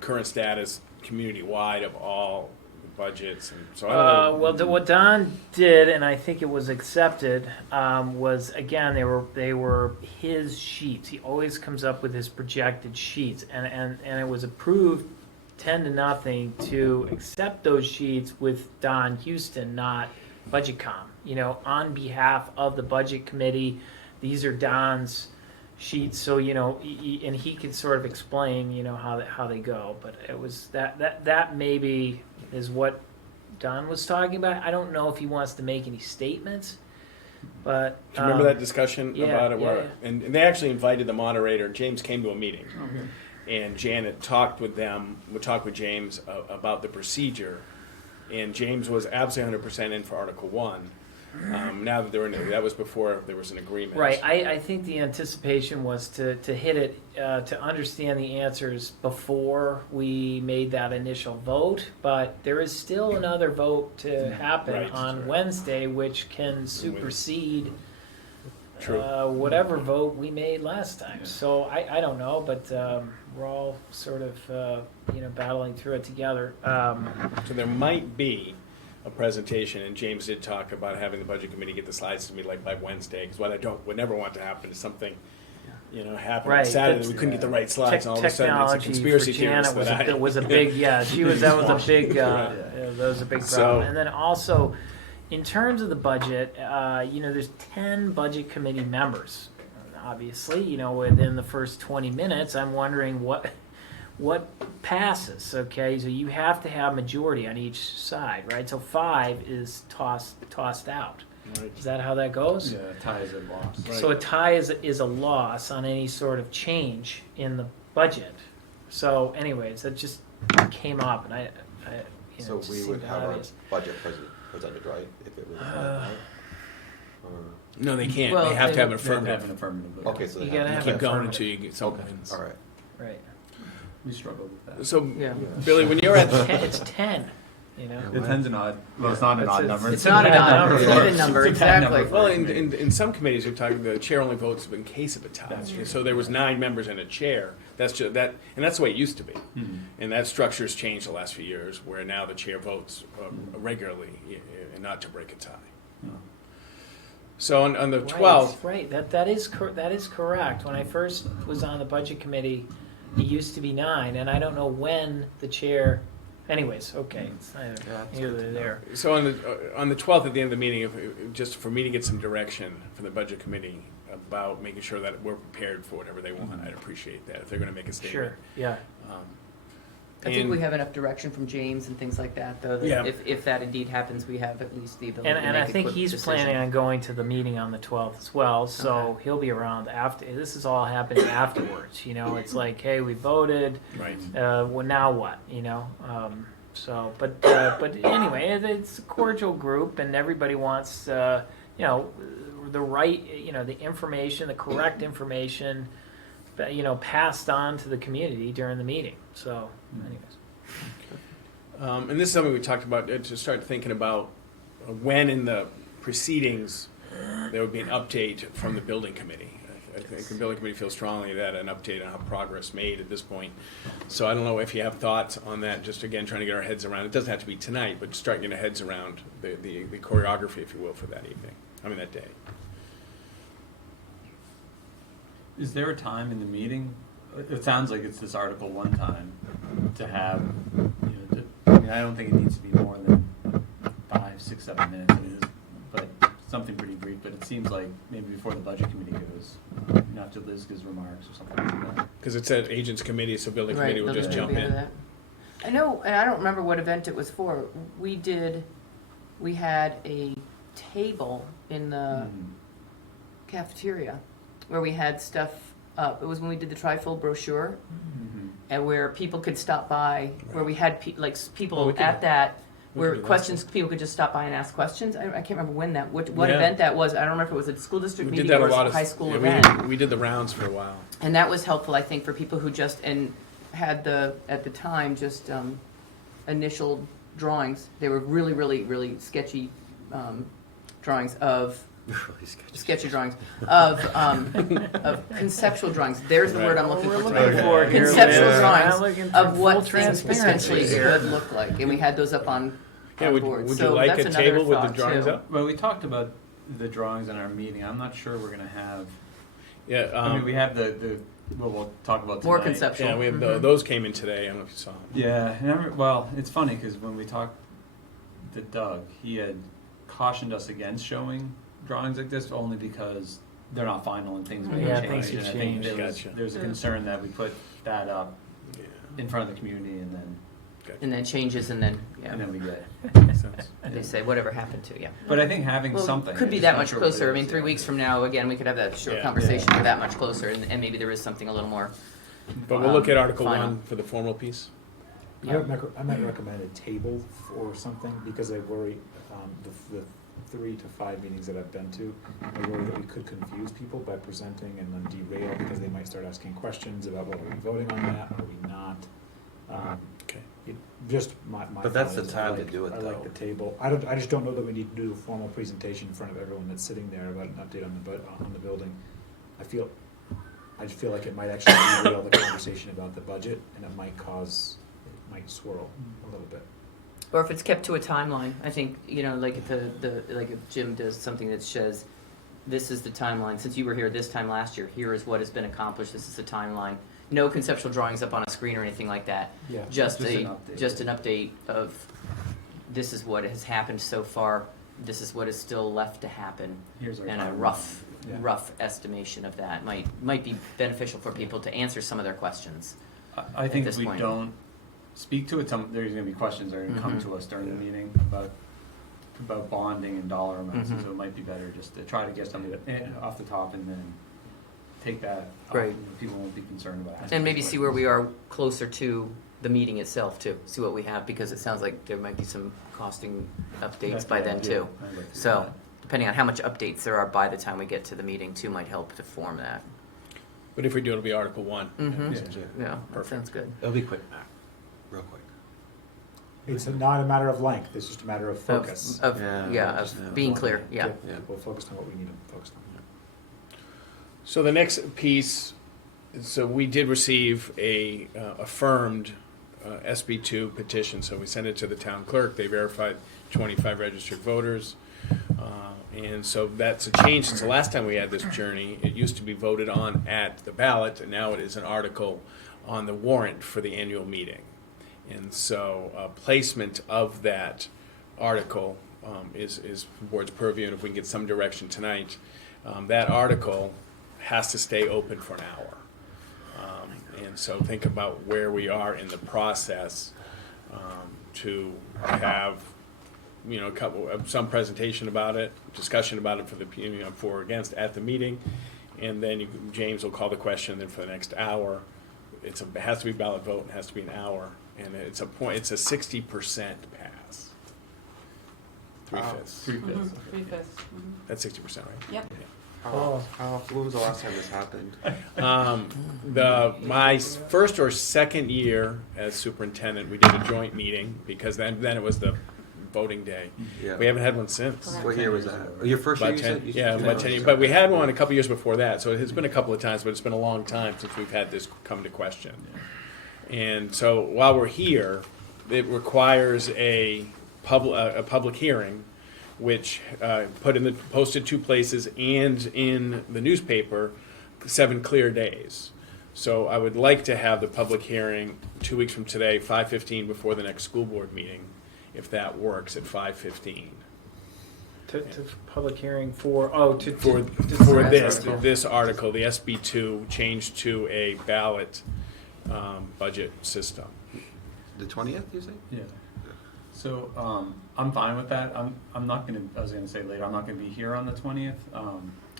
current status community-wide of all budgets, and so I don't know. What Don did, and I think it was accepted, was again they were his sheets. He always comes up with his projected sheets, and it was approved 10-0 to accept those sheets with Don Houston, not BudgetCom. On behalf of the budget committee, these are Don's sheets, so and he could sort of explain how they go. But it was that maybe is what Don was talking about. I don't know if he wants to make any statements, but Do you remember that discussion yeah, about it? yeah, Where, yeah. And they actually invited the moderator. James came to a meeting, and Janet talked with them. We talked with James about the procedure, and James was absolutely 100% in for Article 1. Now that that was before there was an agreement. Right. I think the anticipation was to hit it, to understand the answers before we made that initial vote, but there is still another vote to happen Right, on right. Wednesday, which can supersede True. whatever vote we made last time. So I don't know, but we're all sort of battling through it together. So there might be a presentation, and James did talk about having the budget committee get the slides to me by Wednesday, because what I would never want to happen is something, happen on Right, Saturday, that's- we couldn't get the right slides, and all of a sudden it's a Technology conspiracy for theorist Janet was that I. was a big that was a big that was a big So- problem. And then also, in terms of the budget, there's 10 budget committee members. Obviously, within the first 20 minutes, I'm wondering what passes, okay? So you have to have majority on each side, right? So 5 is tossed out. Right. Is that how that goes? Yeah, ties are lost. Right. So a tie is a loss on any sort of change in the budget. So anyways, that just came up, and I you know, So it just we seemed would have our obvious. budget presented, right, if it was a tie, right? Or- No, they can't. Well, They have to have an They have to have affirmative. an affirmative vote. Okay, so they You have. gotta You have keep an going affirmative. until you get someone Okay, wins. all right. Right. We struggled with that. So, Yeah. Billy, when you're at It's 10, you know? The 10's an odd, well, it's not an odd number. It's not an odd number, it's an even number, It's a bad exactly. number. well, in some committees, you're talking the chair only votes in case of a tie. That's true. So there was 9 members and a chair. That's just that, and that's the way it used to be. Mhm. And that structure's changed the last few years, where now the chair votes regularly and not to break a tie. No. So on the 12th, Right, that is correct. When I first was on the budget committee, it used to be 9, and I don't know when the chair, anyways, okay, it's neither here nor there. so on the 12th at the end of the meeting, just for me to get some direction from the budget committee about making sure that we're prepared for whatever they want, I'd appreciate that if they're going to make a statement. Sure, yeah. I think And- we have enough direction from James and things like that, though, Yeah. that if that indeed happens, we have at least the ability to make And I a think quick he's decision. planning on going to the meeting on the 12th as well, so Okay. he'll be around after. This is all happening afterwards, you know. It's like, hey, we voted. Right. Well, now what? You know. But anyway, it's a cordial group, and everybody wants, you know, the right, you know, the information, the correct information, you know, passed on to the community during the meeting. So, anyways. And this is something we talked about, to start thinking about when in the proceedings there would be an update from the building committee. I think the building committee feels strongly that an update on how progress made at this point. So I don't know if you have thoughts on that, just again, trying to get our heads around. It doesn't have to be tonight, but start getting our heads around the choreography, if you will, for that evening, that day. Is there a time in the meeting? It sounds like it's this Article 1 time to have, you know, I mean, I don't think it needs to be more than 5, 6, 7 minutes. It is, but something pretty brief. But it seems like maybe before the budget committee goes, not to Liz gives remarks or something like that. Because it's an agents committee, so building Right, committee will they'll just be jump into in. that. I know, and I don't remember what event it was for. We had a table in the cafeteria where we had stuff up. It was when we did the trifold brochure, Mm-hmm. and where people could stop by, where we had people we could- at that, we where could do that. questions, people could just stop by and ask questions. I can't remember when what Yeah. event that was. I don't remember if it was a school district We did meeting that or a lot a of high school yeah, event. we did the rounds for a while. And that was helpful, I think, for people who just, and had at the time, just initial drawings. They were really, really, really sketchy drawings of, sketchy drawings of conceptual drawings. There's the word I'm looking for today. Conceptual drawings of what things potentially could look like. And we had those up on Yeah, would boards. you So like that's a another table with the thought, drawings too. up? Well, we talked about the drawings in our meeting. I'm not sure we're going to have. Yeah, I mean, we have we'll talk about tonight. More conceptual. yeah, we have Mhm. those came in today. I don't know if you saw them. Yeah, and well, it's funny because when we talked to Doug, he had cautioned us against showing drawings like this only because they're not final and things may Yeah, change. things could And I think change. Gotcha. there's a concern that we put that up Yeah, in front of the community and then And then changes, and then, yeah. we get. makes sense. And they say, whatever happened to, yeah. But I think having Well, something could be I just that not much sure what it closer. I mean, is, 3 yeah. weeks from now, again, we could have that short Yeah. conversation that much closer, and maybe there is something a little more. But we'll look at Article Final. 1 for the formal piece. I might recommend a table or something, because I worry, the 3 to 5 meetings that I've been to, I worry that we could confuse people by presenting and then derail, because they might start asking questions about, well, are we voting on that, are we not? Okay. Just my But that's the thought is time I to do it, I like though. the table. I just don't know that we need to do a formal presentation in front of everyone that's sitting there about an update on the building. I just feel like it might actually derail the conversation about the budget, and it might swirl a little bit. Or if it's kept to a timeline, I think, like if like if Jim does something that says, this is the timeline, since you were here this time last year, here is what has been accomplished, this is the timeline. No conceptual drawings up on a screen or anything like that. Yeah. Just Just an an update. update of, this is what has happened so far, this is what is still left to happen, Here's our and a timeline. Yeah. rough estimation of that might be beneficial for people to answer some of their questions. I think this if we point. don't speak to it, there's gonna be questions that are gonna come Mhm. to us during the meeting about bonding and dollar amounts, and Mhm. so it might be better just to try to get something off the top and then take that. Right. and people won't be concerned about asking And maybe see where we questions. are closer to the meeting itself too, see what we have, because it sounds like there might be some costing updates by then too. I'd like to do So, that. depending on how much updates there are by the time we get to the meeting too, might help to form that. But if we do, it'll be Article 1. Mhm. Yeah. Yeah, that Perfect. sounds good. It'll be quick, Matt, real quick. It's not a matter of length, it's just a matter of focus. Of, Yeah, just, of being clear, yeah. Get people focused on what we need them focused on. So the next piece, so we did receive a affirmed SB2 petition, so we sent it to the town clerk, they verified 25 registered voters. And so that's a change since the last time we had this journey. It used to be voted on at the ballot, and now it is an article on the warrant for the annual meeting. And so placement of that article is the board's purview, and if we can get some direction tonight, that article has to stay open for an hour. And so think about where we are in the process to have, you know, some presentation about it, discussion about it for the, for or against at the meeting, and then James will call the question, then for the next hour, it has to be ballot vote, it has to be an hour, and it's a 60% pass. 3/5. 3/5. 3/5. That's 60%, right? Yep. When was the last time this happened? My first or second year as superintendent, we did a joint meeting, because then it was the voting day. Yeah. We haven't had one since. What year was that? Your first year, About you 10, said? You yeah, said about 10 years. But we had one a couple years before that, so it's been a couple of times, but it's been a long time since we've had this come to question. And so while we're here, it requires a public hearing, which posted 2 places and in the newspaper, 7 clear days. So I would like to have the public hearing 2 weeks from today, 5:15, before the next school board meeting, if that works, at 5:15. To public hearing for, For to- this article, the SB2 changed to a ballot budget system. The 20th, you say? Yeah. So, I'm fine with that. I'm not gonna, I was gonna say later, I'm not gonna be here on the 20th.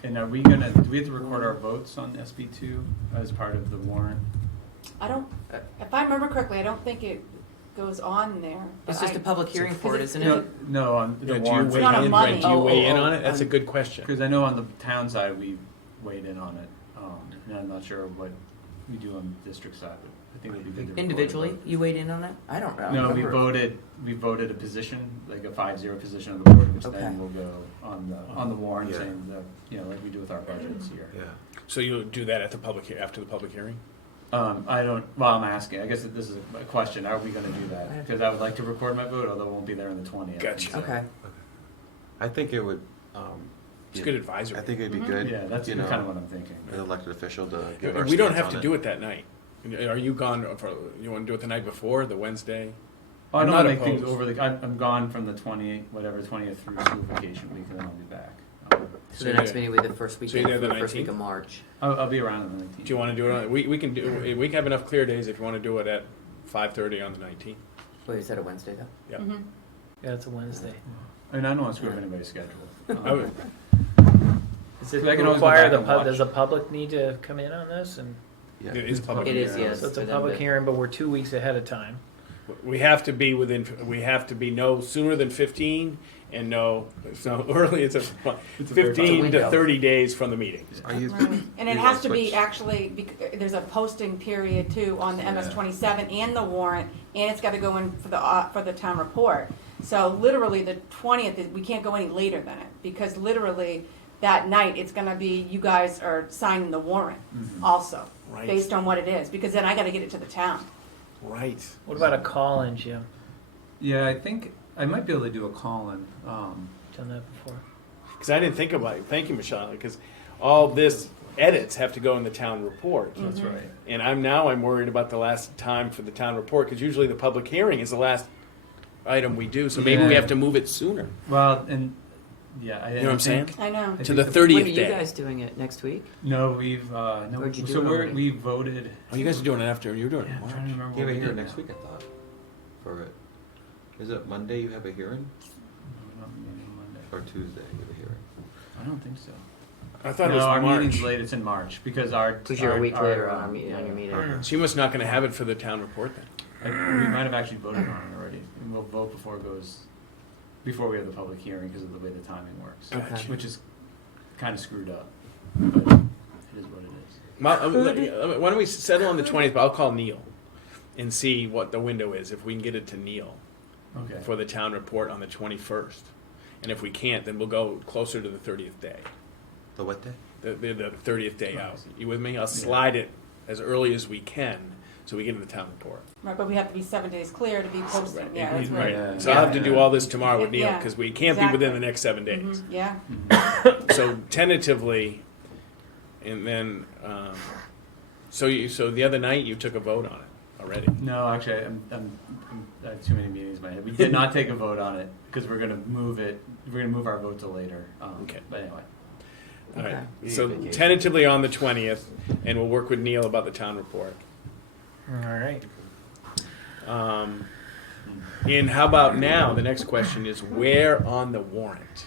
And are we gonna, do we have to record our votes on SB2 as part of the warrant? I don't, if I remember correctly, I don't think it goes on there. It's but just a I- public hearing for it, isn't No, it? no, on the Do you warrant. weigh not a in, money. Brent? Do you weigh in on it? Oh, That's a good question. Because I know on the town side, we weighed in on it, and I'm not sure what we do on the district side. I think it would be good to record it. Individually, you weighed in on that? I don't know. No, we voted a position, like a 5-0 position of the board, which Okay. then will go on the warrant, Yeah. saying that, you know, like we do with our budgets here. Yeah. So you'll do that at the after the public hearing? I don't, well, I'm asking, I guess this is a question, are we gonna do that? Because I would like to record my vote, although it won't be there on the 20th. Gotcha. Okay. I think it would, It's yeah, good advisory. I think it'd be Mhm. good. Yeah, that's you kind know, of what I'm thinking. an elected official to give our We don't stance have to on do it that night. Are you gone you want to do it the night before, the Wednesday? I I'm don't not make things opposed. over I'm gone from the 20th through school vacation week, and then I'll be back. So the next meeting will be the first So you're weekend, there the the first week 19th? of March. I'll be around on the 19th. Do you want to do it on, we can have enough clear days if you want to do it at 5:30 on the 19th. Wait, is that a Wednesday though? Yeah. Mhm. Yeah, it's a Wednesday. I mean, I don't want to screw up anybody's schedule. I would- Is it I can always go require back the and watch. does the public need to come in on this? And Yeah. It is a public It is, hearing. yes. so it's for a them public to- hearing, but we're 2 weeks ahead of time. We have to be no sooner than 15 and no early, it's a 15 to window. 30 days from the meeting. Are you? Right. And it you has wanna to be switch? actually, there's a posting period too on the MS-27 and the warrant, and it's gotta go in for the town report. So literally, the 20th, we can't go any later than it, because literally, that night, it's gonna be, you guys are signing the warrant also, Right. based on what it is, because then I gotta get it to the town. Right. What about a call-in, Jim? Yeah, I think I might be able to do a call-in. Done that before. Because I didn't think about it. Thank you, Michelle, because all this edits have to go in the town report. That's Mhm. right. And I'm worried about the last time for the town report, because usually the public hearing is the last item we do, so maybe we Yeah. have to move it sooner. Well, and Yeah, You know what I'm saying? I know. To the When 30th are you day. guys doing it? Next week? No, we've no. Where'd you do So it already? we voted. Oh, you guys are doing it after, you're doing it Yeah, in I'm trying to March. remember You have what a we hearing did next now. week, I thought, for it. Is it Monday you have a hearing, No, maybe Monday. or Tuesday you have a hearing? I don't think so. I thought it No, was our March. meeting's late. It's in March because our. Because you're a week later on our meeting, on your yeah. meeting. So you must not gonna have it for the town report then? We might have actually voted on it already, and we'll vote before it goes, before we have the public hearing because of the way the timing works, Okay. which is kind of screwed up, but it is what it is. Why don't we settle on the 20th, but I'll call Neil and see what the window is, if we can get it to Neil Okay. for the town report on the 21st. And if we can't, then we'll go closer to the 30th day, The what day? the 30th day out. Nice. You with me? I'll slide it as early as we can, so we get in the town report. Right, but we have to be 7 days clear to be posted, yeah, that's Right. right. Yeah. So I'll have to do all this tomorrow with Neil, Yeah, because we can't be within exactly. the next 7 days. Mhm, yeah, So tentatively, and then, so the other night you took a vote on it already. No, actually, I have too many meetings in my head. We did not take a vote on it because we're gonna move it. We're gonna move our vote to later. Okay. But anyway. All right. Okay. So tentatively on the 20th, and we'll work with Neil about the town report. All right. And how about now? The next question is where on the warrant?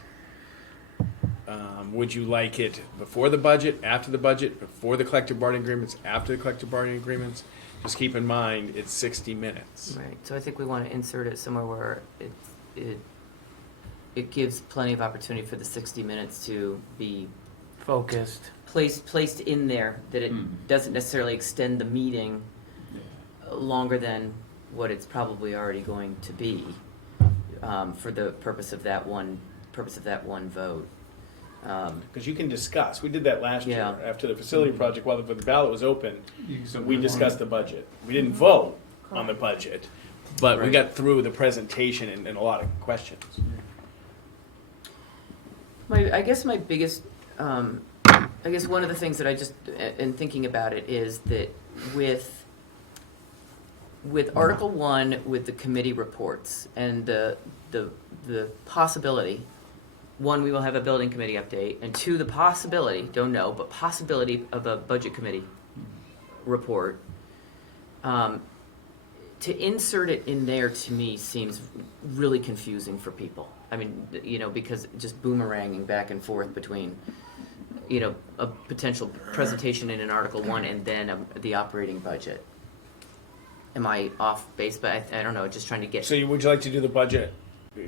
Would you like it before the budget, after the budget, before the collective bargaining agreements, after the collective bargaining agreements? Just keep in mind, it's 60 minutes. Right, so I think we want to insert it somewhere where it gives plenty of opportunity for the 60 minutes to be Focused. placed in there, that it doesn't necessarily extend the meeting longer than what it's probably already going to be, for the purpose of that one vote. Because you can discuss. We did that last year Yeah. after the facility project, while the ballot was open. So We discussed the budget. We didn't vote on the budget, but we Right. got through the presentation and a lot of questions. I guess my biggest, I guess one of the things that I just, in thinking about it, is that with Article 1, with the committee reports, and the possibility, 1, we will have a building committee update, and 2, the possibility, don't know, but possibility of a budget committee report. To insert it in there, to me, seems really confusing for people. I mean, because just boomeranging back and forth between, a potential presentation in an Article 1 and then the operating budget. Am I off base? But I don't know, just trying to get. So would you like to do the budget?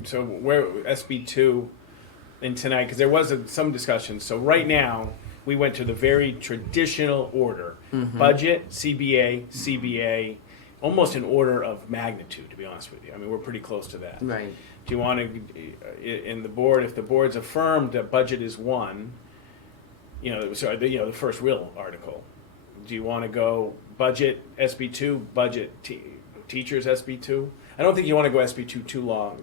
So where, SB2 in tonight, because there was some discussion. So right now, we went to the very traditional order. Budget, CBA, almost in order of magnitude, to be honest with you. I mean, we're pretty close to that. Right. Do you want to, in the board, if the board's affirmed that budget is 1, the first real article, do you want to go budget SB2, budget teachers SB2? I don't think you want to go SB2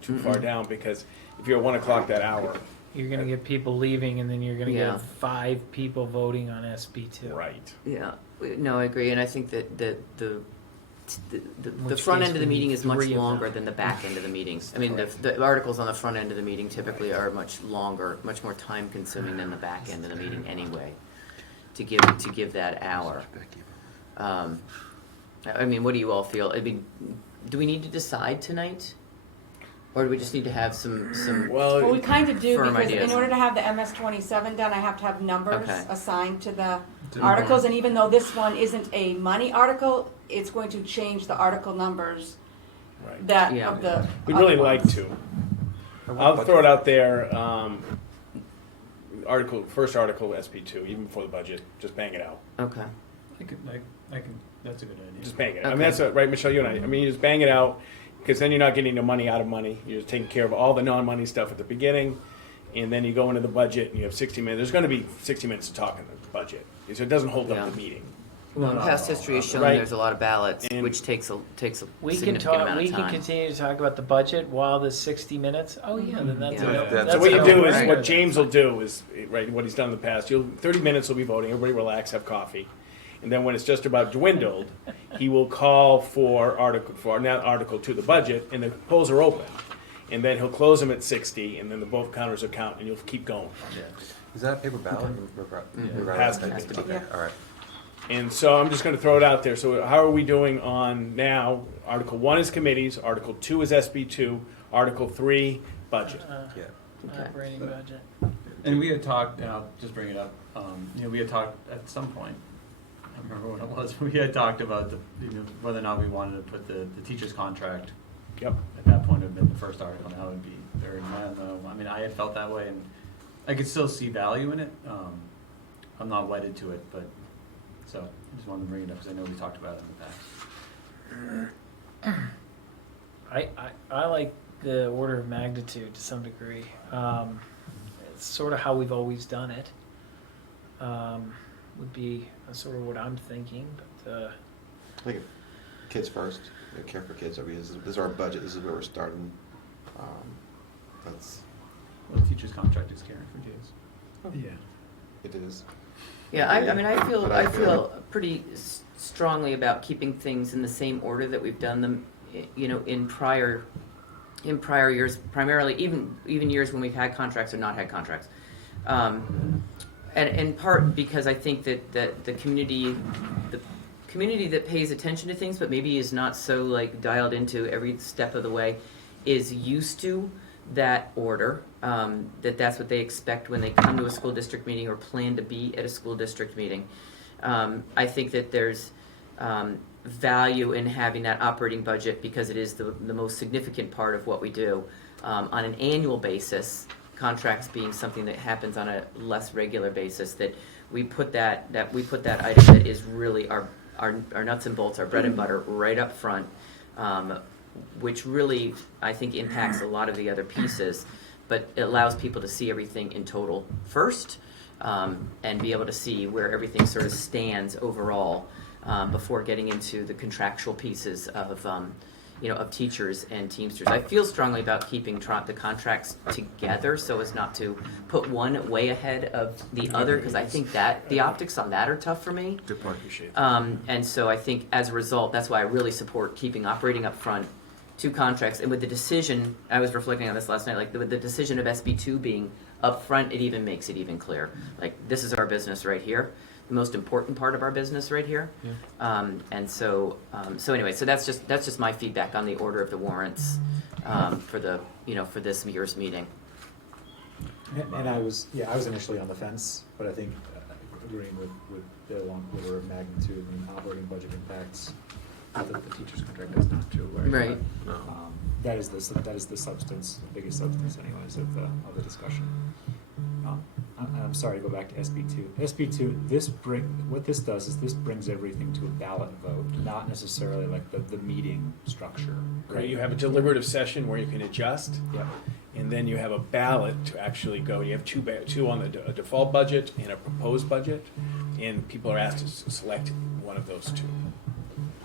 too far down, because if you're at 1 o'clock that hour. You're gonna get people leaving, and then you're gonna Yeah. get 5 people voting on SB2. Right. Yeah, no, I agree, and I think that the Which front case end of the we meeting need is much 3 of them. longer than the back end of the meeting. I mean, the articles on the front end of the meeting typically are much longer, much more time consuming than the back end of the meeting anyway, to give that hour. I mean, what do you all feel? I mean, do we need to decide tonight? Or do we just need to have some well, we kind of do, Firm because ideas. in order to have the MS-27 done, I have to have numbers Okay. assigned to the To the articles, warrant. and even though this one isn't a money article, it's going to change the article numbers Right. that, Yeah. of the We'd really other like ones. to. I'll throw it out there, first article, SB2, even before the budget, just bang it out. Okay. I can. That's a good idea. Just bang it. I mean, Okay. that's right, Michelle, you and I mean, you just bang it out, because then you're not getting the money out of money. You're just taking care of all the non-money stuff at the beginning, and then you go into the budget, and you have 60 minutes. There's gonna be 60 minutes to talk in the budget, so it doesn't hold Yeah. up the meeting. Well, past history has shown Right. there's a lot of ballots, And- which takes a We can significant talk. amount We of can time. continue to talk about the budget while the 60 minutes. Oh yeah, then that's Yeah. a, That's So what you a do is, no-brainer. what James will do is, right, what he's done in the past, 30 minutes will be voting, everybody relax, have coffee. And then when it's just about dwindled, he will call for article to the budget, and the polls are open. and then he'll close them at 60, and then the vote counters will count, and you'll keep going. Is that a paper ballot? Has to be. Has to be. Okay, all right. And so I'm just gonna throw it out there. So how are we doing on now? Article 1 is committees, Article 2 is SB2, Article 3, budget. Yeah. Operating budget. And we had talked, and I'll just bring it up, we had talked at some point, I don't remember when it was, but we had talked about whether or not we wanted to put the teacher's contract. Yep. At that point, it would have been the first article, now it would be third, and I don't know, I mean, I had felt that way, and I could still see value in it, I'm not wedded to it, but, so, I just wanted to bring it up, because I know we talked about it in the past. I like the order of magnitude to some degree. It's sort of how we've always done it. Would be sort of what I'm thinking, but I think kids first, care for kids. I mean, this is our budget, this is where we're starting. That's, Well, the teacher's contract is caring for kids. Yeah. it is. Yeah, I mean, I But I feel pretty strongly about keeping things in the same order that we've done them, in prior years, primarily even years when we've had contracts or not had contracts. And in part because I think that the community that pays attention to things, but maybe is not so like dialed into every step of the way, is used to that order, that's what they expect when they come to a school district meeting or plan to be at a school district meeting. I think that there's value in having that operating budget because it is the most significant part of what we do. On an annual basis, contracts being something that happens on a less regular basis, that we put that item that is really our nuts and bolts, our bread and butter right up front, which really, I think, impacts a lot of the other pieces, but it allows people to see everything in total first, and be able to see where everything sort of stands overall, before getting into the contractual pieces of teachers and Teamsters. I feel strongly about keeping the contracts together so as not to put one way ahead of the other, because I think that the optics on that are tough for me. Good point, appreciate it. And so I think as a result, that's why I really support keeping operating up front, 2 contracts, and with the decision, I was reflecting on this last night, like with the decision of SB2 being up front, it even makes it even clear. Like, this is our business right here, the most important part of our business right here. Yeah. And so anyway, so that's just my feedback on the order of the warrants, for this year's meeting. And I was initially on the fence, but I think agreeing with Bill on order of magnitude and operating budget impacts, not that the teacher's contract does not too, right? Right. No. That is the substance, the biggest substance anyways of the discussion. I'm sorry to go back to SB2. SB2, what this does is this brings everything to a ballot vote, not necessarily like the meeting structure. Right, you have a deliberative session where you can adjust, Yep. and then you have a ballot to actually go. You have two on a default budget and a proposed budget, and people are asked to select one of those 2.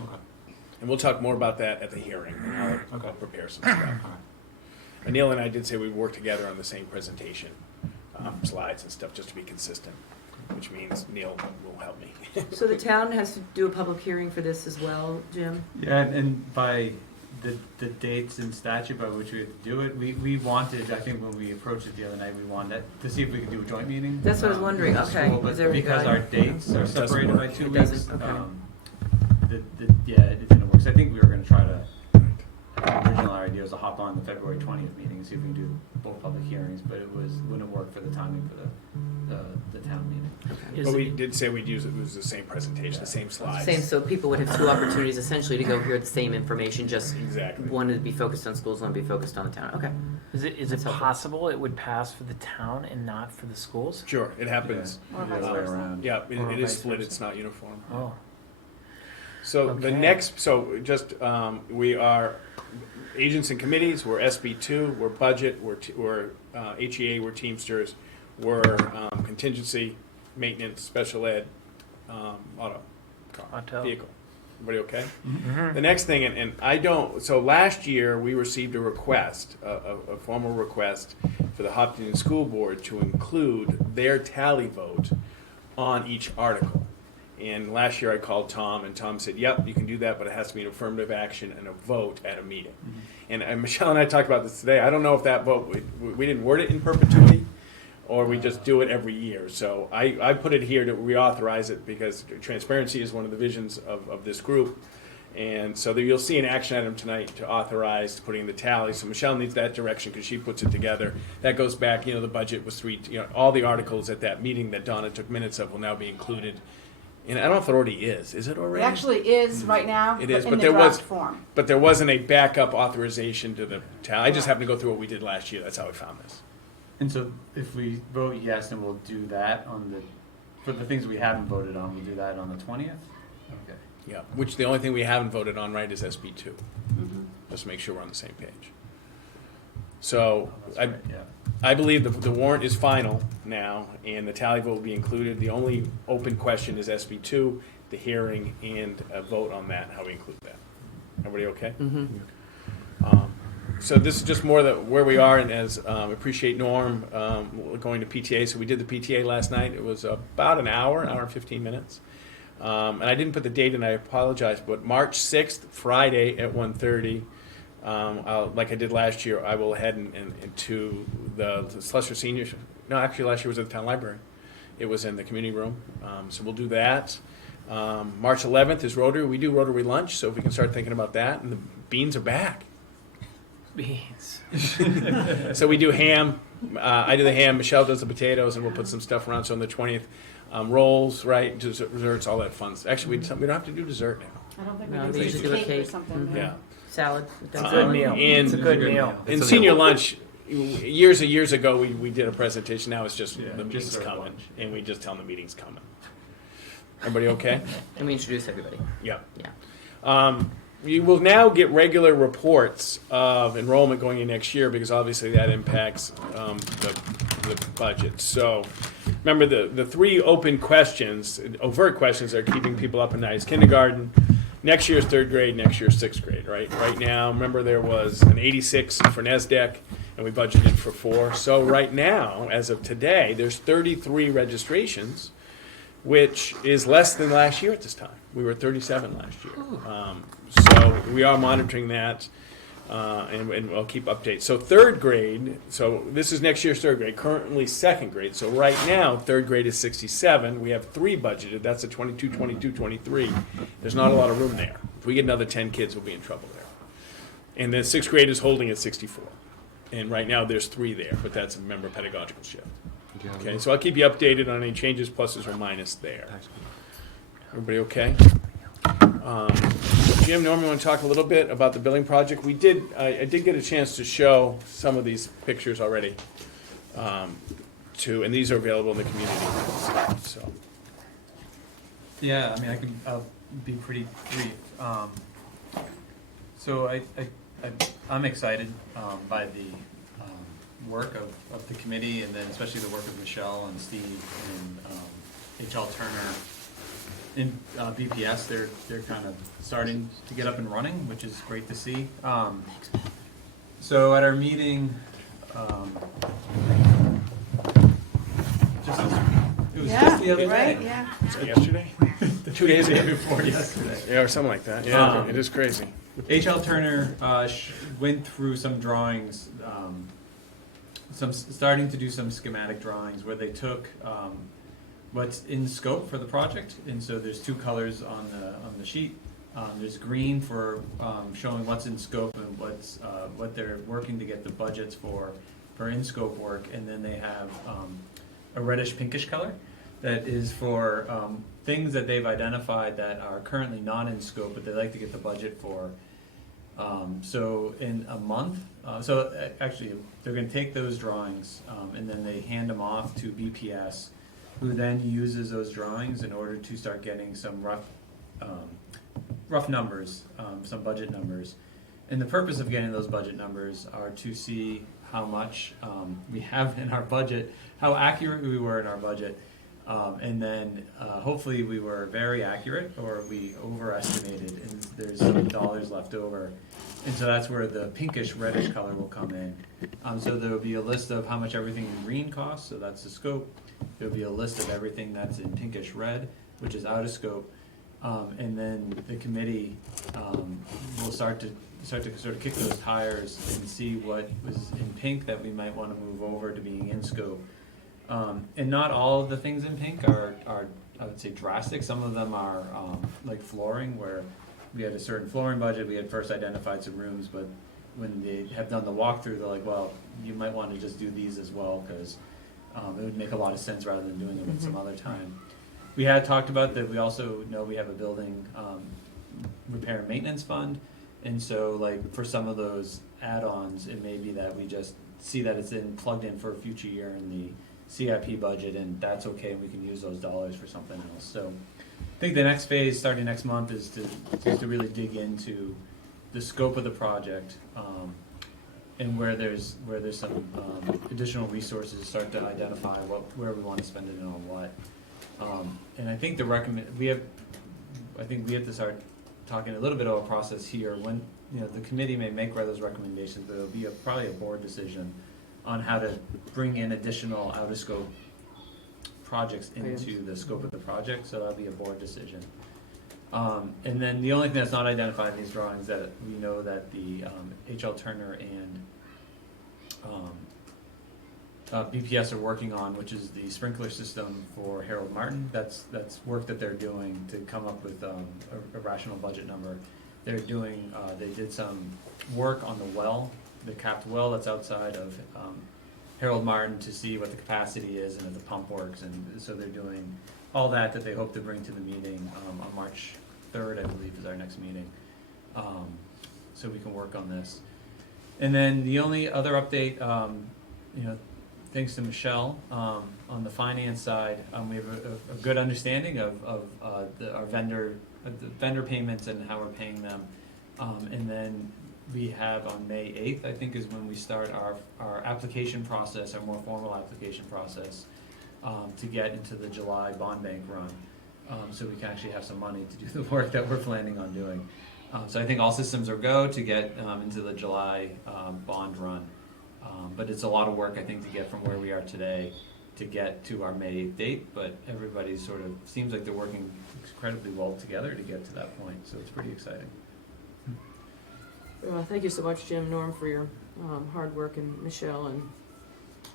Okay. And we'll talk more about that at the hearing, and I'll prepare some stuff. Anil and I did say we'd work together on the same presentation, slides and stuff, just to be consistent, which means Neil will help me. So the town has to do a public hearing for this as well, Jim? Yeah, and by the dates and statute by which we have to do it, we wanted, I think when we approached it the other night, we wanted to see if we could do a joint meeting. That's what I was wondering, with the okay. school, Is but there any because guide? our dates are It doesn't separated by work. 2 It weeks, doesn't, okay. it didn't work. So I think we were gonna try to, the original idea was to hop on the February 20th meeting and see if we can do both public hearings, but wouldn't work for the timing for the town meeting. But we did say we'd use the same presentation, the same slides. Same, so people would have 2 opportunities essentially to go hear the same information, just Exactly. one to be focused on schools, one to be focused on the town. Okay. Is it That's helpful. possible it would pass for the town and not for the schools? Sure, it happens. Or vice The other way versa. around. Yeah, Or it is vice split, versa. it's not uniform. Oh. So the Okay. next, we are agents and committees, we're SB2, we're budget, we're HEA, we're Teamsters, we're contingency, maintenance, special ed, auto vehicle. Everybody okay? Mm-hmm. The next thing, and I don't, so last year, we received a request, a formal request for the Hopkinton School Board to include their tally vote on each article. And last year I called Tom, and Tom said, yep, you can do that, but it has to be an affirmative action and a vote at a meeting. And Michelle and I talked about this today. I don't know if that vote, we didn't word it in perpetuity, or we just do it every year. So I put it here to reauthorize it because transparency is one of the visions of this group. And so you'll see an action item tonight to authorize putting the tally. So Michelle needs that direction because she puts it together. That goes back, the budget was all the articles at that meeting that Donna took minutes of will now be included. And I don't know if it already is. Is it It already? actually is right now, It but is, in but the there was- draft form. But there wasn't a backup authorization to the tally. I just happened to go through what we did last year. That's how I found this. And so if we vote yes, then we'll do that for the things we haven't voted on, we'll do that on the 20th? Okay. Yeah, which the only thing we haven't voted on, right, is SB2. Mhm. Just to make sure we're on the same page. So That's I right, yeah. I believe the warrant is final now, and the tally vote will be included. The only open question is SB2, the hearing, and a vote on that, how we include that. Everybody okay? Mm-hmm. So this is just more where we are, and as appreciate Norm going to PTA. So we did the PTA last night. It was about an hour and 15 minutes. And I didn't put the date in, I apologize, but March 6th, Friday at 1:30, like I did last year, I will head into the Schlesser Senior. No, actually last year was at the town library. It was in the community room. So we'll do that. March 11th is Rotary. We do Rotary lunch, so if we can start thinking about that. And the beans are back. Beans. So we do ham. I do the ham. Michelle does the potatoes, and we'll put some stuff around. So on the 20th, rolls, right, desserts, all that fun stuff. Actually, we don't have to do dessert now. I don't think No, we they can usually do do a cake or cake. something. Mhm. Yeah. Salad. It's a good meal. And- It's a good meal. In senior lunch, years and years ago, we did a presentation. Now it's just Yeah, the just meeting's serve coming, lunch. and we just tell them the meeting's coming. Everybody okay? And we introduce everybody. Yeah. Yeah. You will now get regular reports of enrollment going in next year because obviously that impacts the budget. So remember the three open questions, overt questions that are keeping people up at night is kindergarten, next year's third grade, next year's sixth grade, right? Right now, remember there was an 86 for NESDEC and we budgeted for 4. So right now, as of today, there's 33 registrations, which is less than last year at this time. We were 37 last year. So we are monitoring that, and we'll keep updates. So third grade, so this is next year's third grade, currently second grade. So right now, third grade is 67. We have 3 budgeted. That's a 22, 22, 23. There's not a lot of room there. If we get another 10 kids, we'll be in trouble there. And then sixth grade is holding at 64. And right now, there's 3 there, but that's a member pedagogical shift. Okay, so I'll keep you updated on any changes, pluses or minus there. Everybody okay? Jim, Norm, you want to talk a little bit about the building project? I did get a chance to show some of these pictures already, and these are available in the community. So, Yeah, I mean, I'll be pretty brief. So I'm excited by the work of the committee, and then especially the work of Michelle and Steve and H.L. Turner. In BPS, they're kind of starting to get up and running, which is great to see. So at our meeting, it was just the other day. Right, yeah. was that yesterday? 2 days The day ago? before yesterday. Yeah, or something like that. Yeah, it is crazy. H.L. Turner went through some drawings, starting to do some schematic drawings where they took what's in scope for the project, and so there's 2 colors on the sheet. There's green for showing what's in scope and what they're working to get the budgets for in scope work, and then they have a reddish pinkish color that is for things that they've identified that are currently not in scope, but they'd like to get the budget for. So in a month, actually they're going to take those drawings and then they hand them off to BPS, who then uses those drawings in order to start getting some rough numbers, some budget numbers. And the purpose of getting those budget numbers are to see how much we have in our budget, how accurate we were in our budget, and then hopefully we were very accurate or we overestimated and there's some dollars left over. And so that's where the pinkish reddish color will come in. So there will be a list of how much everything in green costs, so that's the scope. There'll be a list of everything that's in pinkish red, which is out of scope. And then the committee will start to sort of kick those tires and see what was in pink that we might want to move over to being in scope. And not all of the things in pink are I would say drastic. Some of them are like flooring, where we had a certain flooring budget. We had first identified some rooms, but when they have done the walkthrough, they're like, well, you might want to just do these as well, because it would make a lot of sense rather than doing them at some other time. We had talked about that. We also know we have a building repair and maintenance fund, and so like for some of those add-ons, it may be that we just see that it's plugged in for a future year in the CIP budget, and that's okay, and we can use those dollars for something else. So I think the next phase, starting next month, is to really dig into the scope of the project, and where there's some additional resources, start to identify where we want to spend it and on what. And I think we have to start talking a little bit about a process here. When the committee may make those recommendations, but it'll be probably a board decision on how to bring in additional out of scope projects into the scope of the project. So that'll be a board decision. And then the only thing that's not identified in these drawings that we know that the H.L. Turner and BPS are working on, which is the sprinkler system for Harold Martin. That's work that they're doing to come up with a rational budget number. They're doing, they did some work on the capped well that's outside of Harold Martin, to see what the capacity is and if the pump works. And so they're doing all that they hope to bring to the meeting on March 3rd, I believe, is our next meeting. So we can work on this. And then the only other update, thanks to Michelle, on the finance side, we have a good understanding of our vendor payments and how we're paying them. And then we have on May 8th, I think, is when we start our application process, our more formal application process, to get into the July bond bank run, so we can actually have some money to do the work that we're planning on doing. So I think all systems are go to get into the July bond run. But it's a lot of work, I think, to get from where we are today to get to our May 8th date. But everybody sort of seems like they're working incredibly well together to get to that point. So it's pretty exciting. Well, thank you so much, Jim, Norm, for your hard work, and Michelle and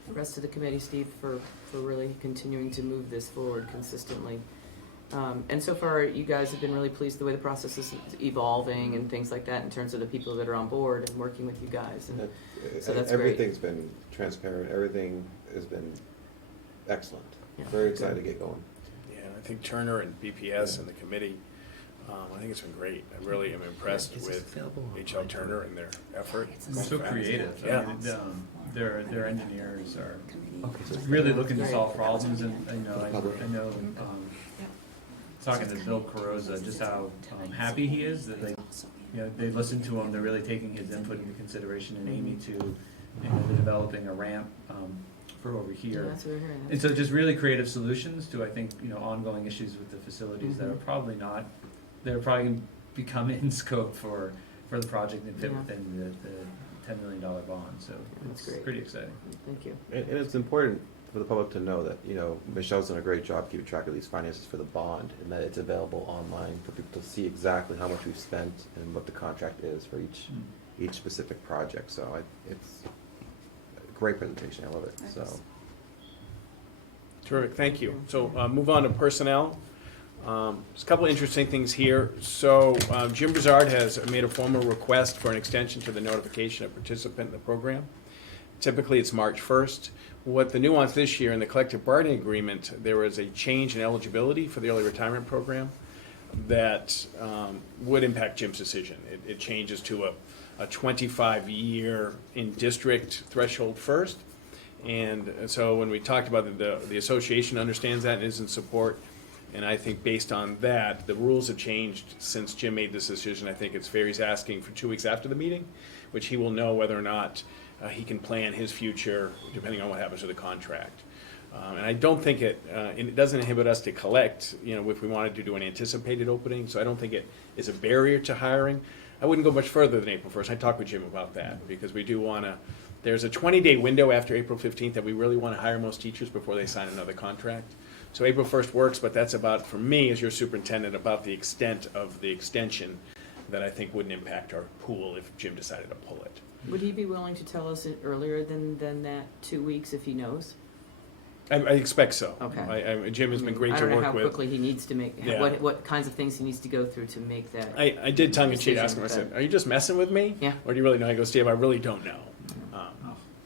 the rest of the committee, Steve, for really continuing to move this forward consistently. And so far, you guys have been really pleased the way the process is evolving and things like that, in terms of the people that are on board and working with you guys. And so that's great. Everything's been transparent. Everything has been excellent. Yeah. Very excited to get going. Yeah, I think Turner and BPS and the committee, I think it's been great. I really am impressed with H.L. Turner and their effort. They're so creative. Yeah. I mean, their engineers are really looking to solve problems, and I know talking to Bill Carrozza, just how happy he is that they listen to him. They're really taking his input into consideration, and Amy too. They're developing a ramp for over here. Yeah, that's what we're hearing. And so just really creative solutions to, I think, ongoing issues with the facilities that are probably not, they're probably going to become in scope for the project and fit within the $10 million bond. So That's it's great. pretty exciting. Thank you. And it's important for the public to know that, Michelle's done a great job keeping track of these finances for the bond, and that it's available online for people to see exactly how much we've spent and what the contract is for each specific project. So it's a great presentation. I love it. So Terrific, thank you. So move on to personnel. There's a couple of interesting things here. So Jim Brizard has made a formal request for an extension to the notification of participant in the program. Typically, it's March 1st. What the nuance this year in the collective bargaining agreement, there was a change in eligibility for the early retirement program that would impact Jim's decision. It changes to a 25-year in-district threshold first. And so when we talked about it, the association understands that and is in support. And I think based on that, the rules have changed since Jim made this decision. I think it's fair he's asking for 2 weeks after the meeting, which he will know whether or not he can plan his future depending on what happens to the contract. And I don't think it doesn't inhibit us to collect, if we wanted to do an anticipated opening. So I don't think it is a barrier to hiring. I wouldn't go much further than April 1st. I talked with Jim about that because we do want to, there's a 20-day window after April 15th that we really want to hire most teachers before they sign another contract. So April 1st works, but that's about, for me, as your superintendent, about the extent of the extension that I think wouldn't impact our pool if Jim decided to pull it. Would he be willing to tell us earlier than that 2 weeks if he knows? I expect so. Okay. Jim has been great I to don't know work how with. quickly he needs to make, Yeah. what kinds of things he needs to go through to make that. I did tongue in cheek ask him, I Decision, said, are you just messing with me? Yeah. Or do you really know? He goes, Steve, I really don't know.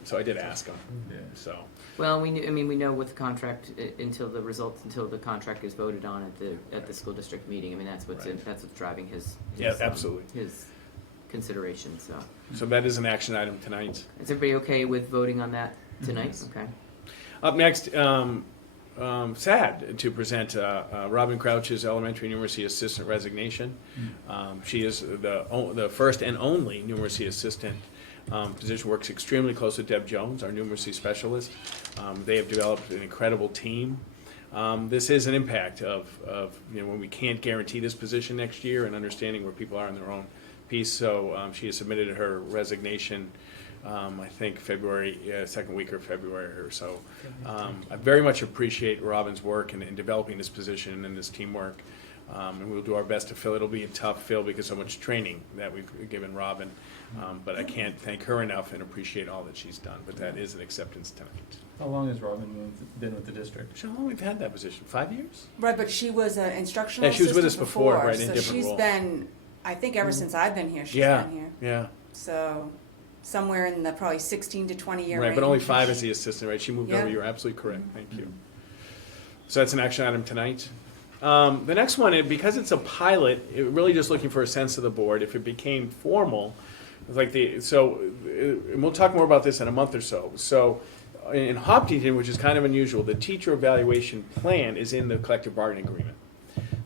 So I did ask him, Yeah. so. Well, we know with the contract, until the contract is voted on at the school district meeting, I mean, that's what's Right. that's what's driving his. Yeah, absolutely. His consideration, so. So that is an action item tonight. Is everybody okay with voting on that tonight? Yes. Okay. Up next, sad to present Robin Crouch's elementary numeracy assistant resignation. She is the first and only numeracy assistant position, works extremely close with Deb Jones, our numeracy specialist. They have developed an incredible team. This is an impact of when we can't guarantee this position next year and understanding where people are in their own piece. So she has submitted her resignation, I think February, second week of February or so. I very much appreciate Robin's work in developing this position and this teamwork. And we'll do our best to fill it. It'll be a tough fill because so much training that we've given Robin. But I can't thank her enough and appreciate all that she's done. But that is an acceptance tonight. How long has Robin been with the district? So how long we've had that position? 5 years? Right, but she was an instructional Yeah, she was with us assistant before, right, in different So she's role. been, I think ever since I've been here, she's Yeah, been here. yeah. So somewhere in the probably 16 to 20 year Right, range. but only 5 as the assistant, right? She moved over. Yeah. You're absolutely correct. Thank you. So that's an action item tonight. The next one, because it's a pilot, really just looking for a sense of the board. If it became formal, and we'll talk more about this in a month or so. So in Hopkinton, which is kind of unusual, the teacher evaluation plan is in the collective bargaining agreement.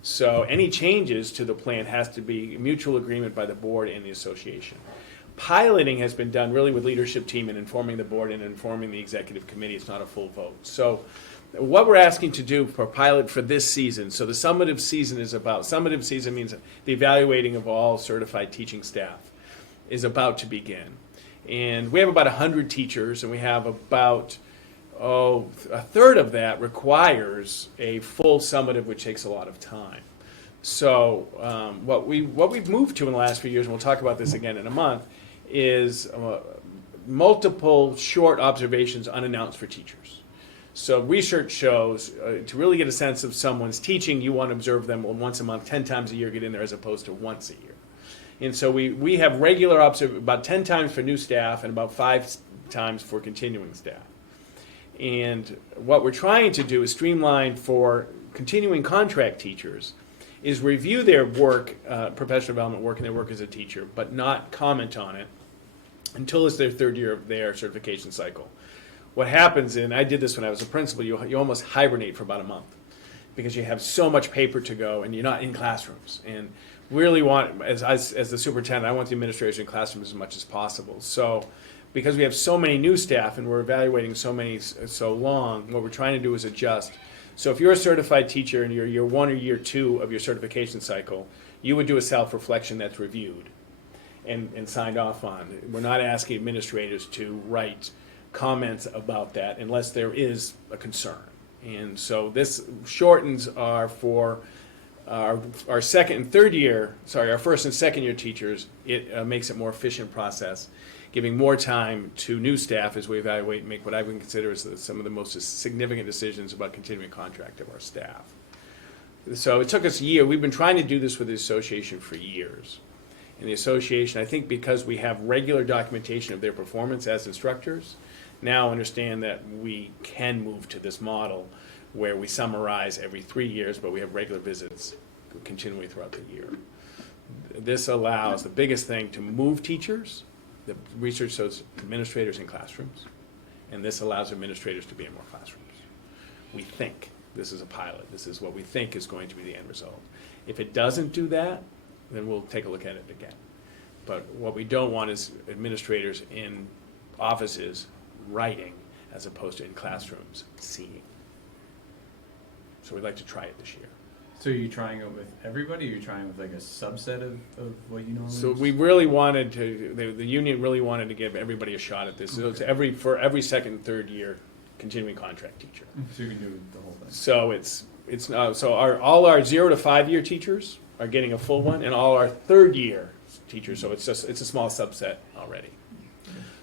So any changes to the plan has to be mutual agreement by the board and the association. Piloting has been done really with leadership team and informing the board and informing the executive committee. It's not a full vote. So what we're asking to do for pilot for this season, so the summative season means the evaluating of all certified teaching staff is about to begin. And we have about 100 teachers, and we have about, a third of that requires a full summative, which takes a lot of time. So what we've moved to in the last few years, and we'll talk about this again in a month, is multiple short observations unannounced for teachers. So research shows to really get a sense of someone's teaching, you want to observe them once a month, 10 times a year, get in there as opposed to once a year. And so we have regular about 10 times for new staff and about 5 times for continuing staff. And what we're trying to do is streamline for continuing contract teachers is review their work, professional development work and their work as a teacher, but not comment on it until it's their third year of their certification cycle. What happens, and I did this when I was a principal, you almost hibernate for about a month because you have so much paper to go and you're not in classrooms. And really want, as the superintendent, I want the administrators in classrooms as much as possible. So because we have so many new staff and we're evaluating so long, what we're trying to do is adjust. So if you're a certified teacher and you're year 1 or year 2 of your certification cycle, you would do a self-reflection that's reviewed and signed off on. We're not asking administrators to write comments about that unless there is a concern. And so this shortens our second and third year, our first and second year teachers. It makes it more efficient process, giving more time to new staff as we evaluate and make what I would consider as some of the most significant decisions about continuing contract of our staff. So it took us a year. We've been trying to do this with the association for years. And the association, I think because we have regular documentation of their performance as instructors, now understand that we can move to this model where we summarize every 3 years, but we have regular visits continually throughout the year. This allows the biggest thing to move teachers. The research shows administrators in classrooms, and this allows administrators to be in more classrooms. We think this is a pilot. This is what we think is going to be the end result. If it doesn't do that, then we'll take a look at it again. But what we don't want is administrators in offices writing as opposed to in classrooms seeing. So we'd like to try it this year. So are you trying it with everybody, or are you trying with like a subset of what you normally So use? we really wanted to, the union really wanted to give everybody a shot at this. So it's for every second and third year continuing contract teacher. So you can do the whole thing. So all our 0 to 5 year teachers are getting a full one, and all our 3rd year teachers. So it's a small subset already.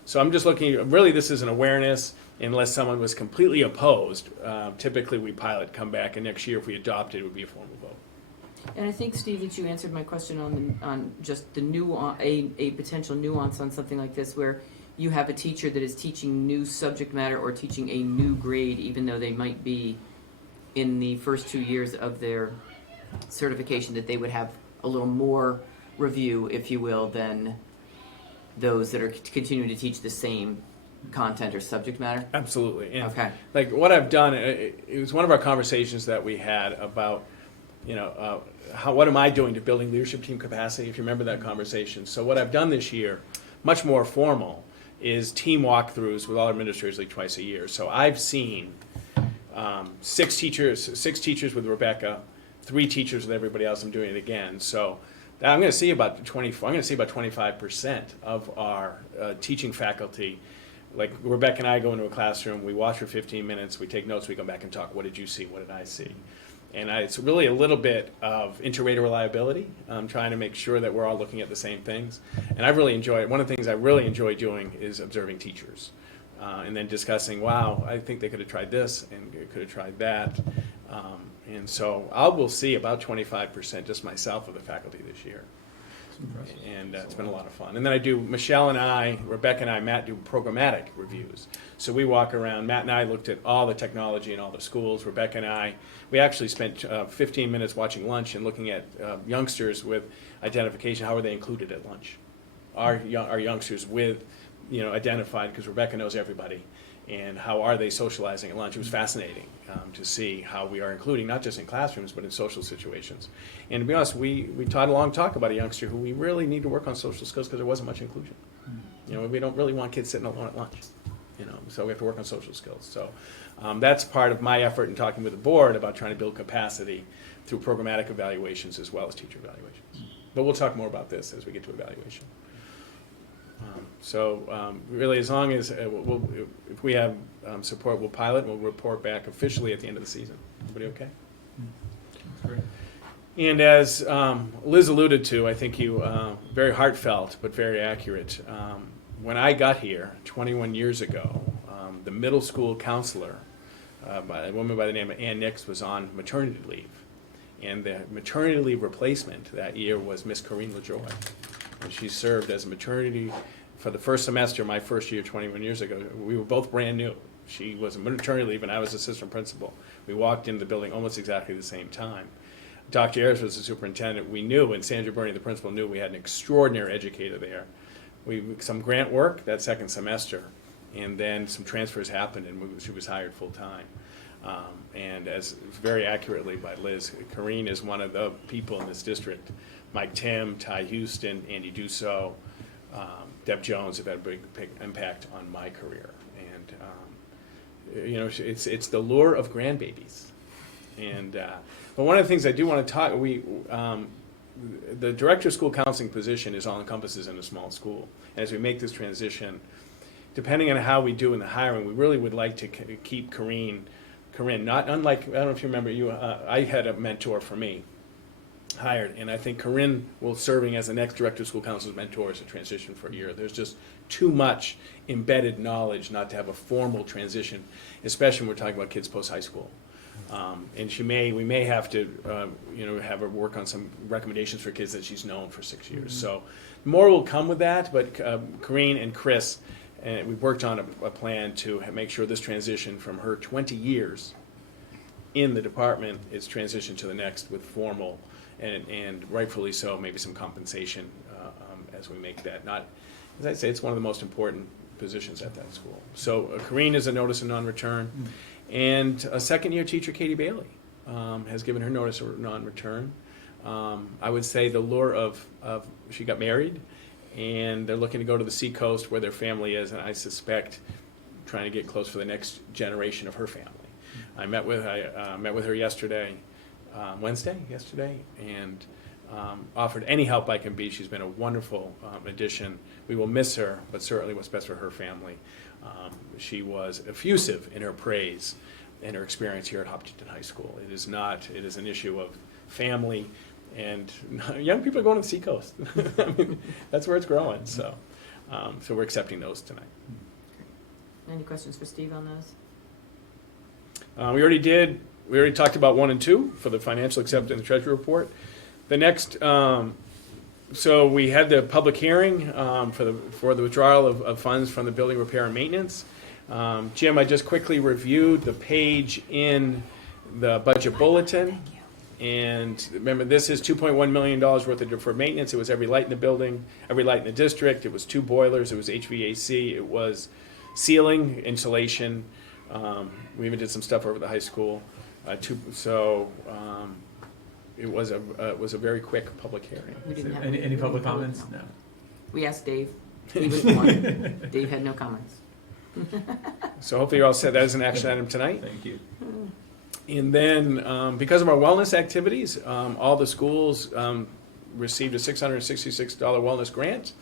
So I'm just looking. Really, this is an awareness. Unless someone was completely opposed, typically we pilot, come back, and next year if we adopt it, it would be a formal vote. And I think, Steve, that you answered my question on just the a potential nuance on something like this, where you have a teacher that is teaching new subject matter or teaching a new grade, even though they might be in the first 2 years of their certification, that they would have a little more review, if you will, than those that are continuing to teach the same content or subject matter? Absolutely. And Okay. like what I've done, it was one of our conversations that we had about, what am I doing to building leadership team capacity, if you remember that conversation. So what I've done this year, much more formal, is team walkthroughs with all administrators like twice a year. So I've seen 6 teachers with Rebecca, 3 teachers with everybody else. I'm doing it again. So I'm going to see about 25% of our teaching faculty. Like Rebecca and I go into a classroom, we watch for 15 minutes, we take notes, we come back and talk. What did you see? What did I see? And it's really a little bit of inter-rater reliability. I'm trying to make sure that we're all looking at the same things. And I really enjoy it. One of the things I really enjoy doing is observing teachers. And then discussing, wow, I think they could have tried this and could have tried that. And so I will see about 25% just myself of the faculty this year. And it's been a lot of fun. And then I do, Michelle and I, Rebecca and I, Matt do programmatic reviews. So we walk around, Matt and I looked at all the technology in all the schools. Rebecca and I, we actually spent 15 minutes watching lunch and looking at youngsters with identification. How are they included at lunch? Our youngsters with, identified, because Rebecca knows everybody. And how are they socializing at lunch? It was fascinating to see how we are including, not just in classrooms, but in social situations. And to be honest, we taught a long talk about a youngster who we really need to work on social skills because there wasn't much inclusion. We don't really want kids sitting alone at lunch, so we have to work on social skills. So that's part of my effort in talking with the board about trying to build capacity through programmatic evaluations as well as teacher evaluations. But we'll talk more about this as we get to evaluation. Really, as long as, if we have support, we'll pilot and we'll report back officially at the end of the season. Everybody okay? That's great. And as Liz alluded to, I think you, very heartfelt but very accurate. When I got here 21 years ago, the middle school counselor, a woman by the name of Ann Nix, was on maternity leave. And the maternity leave replacement that year was Miss Corinne LaJoy. And she served as a maternity for the first semester, my first year 21 years ago. We were both brand new. She was on maternity leave and I was assistant principal. We walked into the building almost exactly the same time. Dr. Ayers was the superintendent. We knew, and Sandra Burney, the principal, knew we had an extraordinary educator there. Some grant work that second semester, and then some transfers happened and she was hired full time. And as very accurately by Liz, Corrine is one of the people in this district. Mike Tim, Ty Houston, Andy Dussault, Deb Jones have had a big impact on my career. And, it's the lure of grandbabies. And, but one of the things I do want to talk, the director of school counseling position is all encompasses in a small school. And as we make this transition, depending on how we do in the hiring, we really would like to keep Corinne, not unlike, I don't know if you remember, I had a mentor for me hired, and I think Corinne will serving as the next director of school counselor's mentor as a transition for a year. There's just too much embedded knowledge not to have a formal transition, especially when we're talking about kids post-high school. And we may have to, have her work on some recommendations for kids that she's known for 6 years. So more will come with that, but Corinne and Chris, we've worked on a plan to make sure this transition from her 20 years in the department is transitioned to the next with formal and rightfully so, maybe some compensation as we make that. Not, as I say, it's one of the most important positions at that school. So Corinne is a notice of non-return. And a second-year teacher, Katie Bailey, has given her notice of non-return. I would say the lure of she got married, and they're looking to go to the Seacoast where their family is, and I suspect trying to get close for the next generation of her family. I met with her yesterday, Wednesday, and offered any help I can be. She's been a wonderful addition. We will miss her, but certainly what's best for her family. She was effusive in her praise and her experience here at Hopkinton High School. It is an issue of family, and young people are going to the seacoast. I mean, that's where it's growing, so we're accepting those tonight. Any questions for Steve on those? We already talked about 1 and 2 for the financial acceptance and the treasury report. The next, so we had the public hearing for the withdrawal of funds from the building repair and maintenance. Jim, I just quickly reviewed the page in the budget bulletin. And remember, this is $2.1 million worth of deferred maintenance. It was every light in the building, every light in the district. It was 2 boilers. It was HVAC. It was ceiling, insulation. We even did some stuff over the high school. It was a very quick public hearing. We didn't have Any public comments? No. We asked Dave. He was the one. Dave had no comments. So hopefully you're all set. That is an action item tonight. Thank you. And then, because of our wellness activities, all the schools received a $666 wellness grant.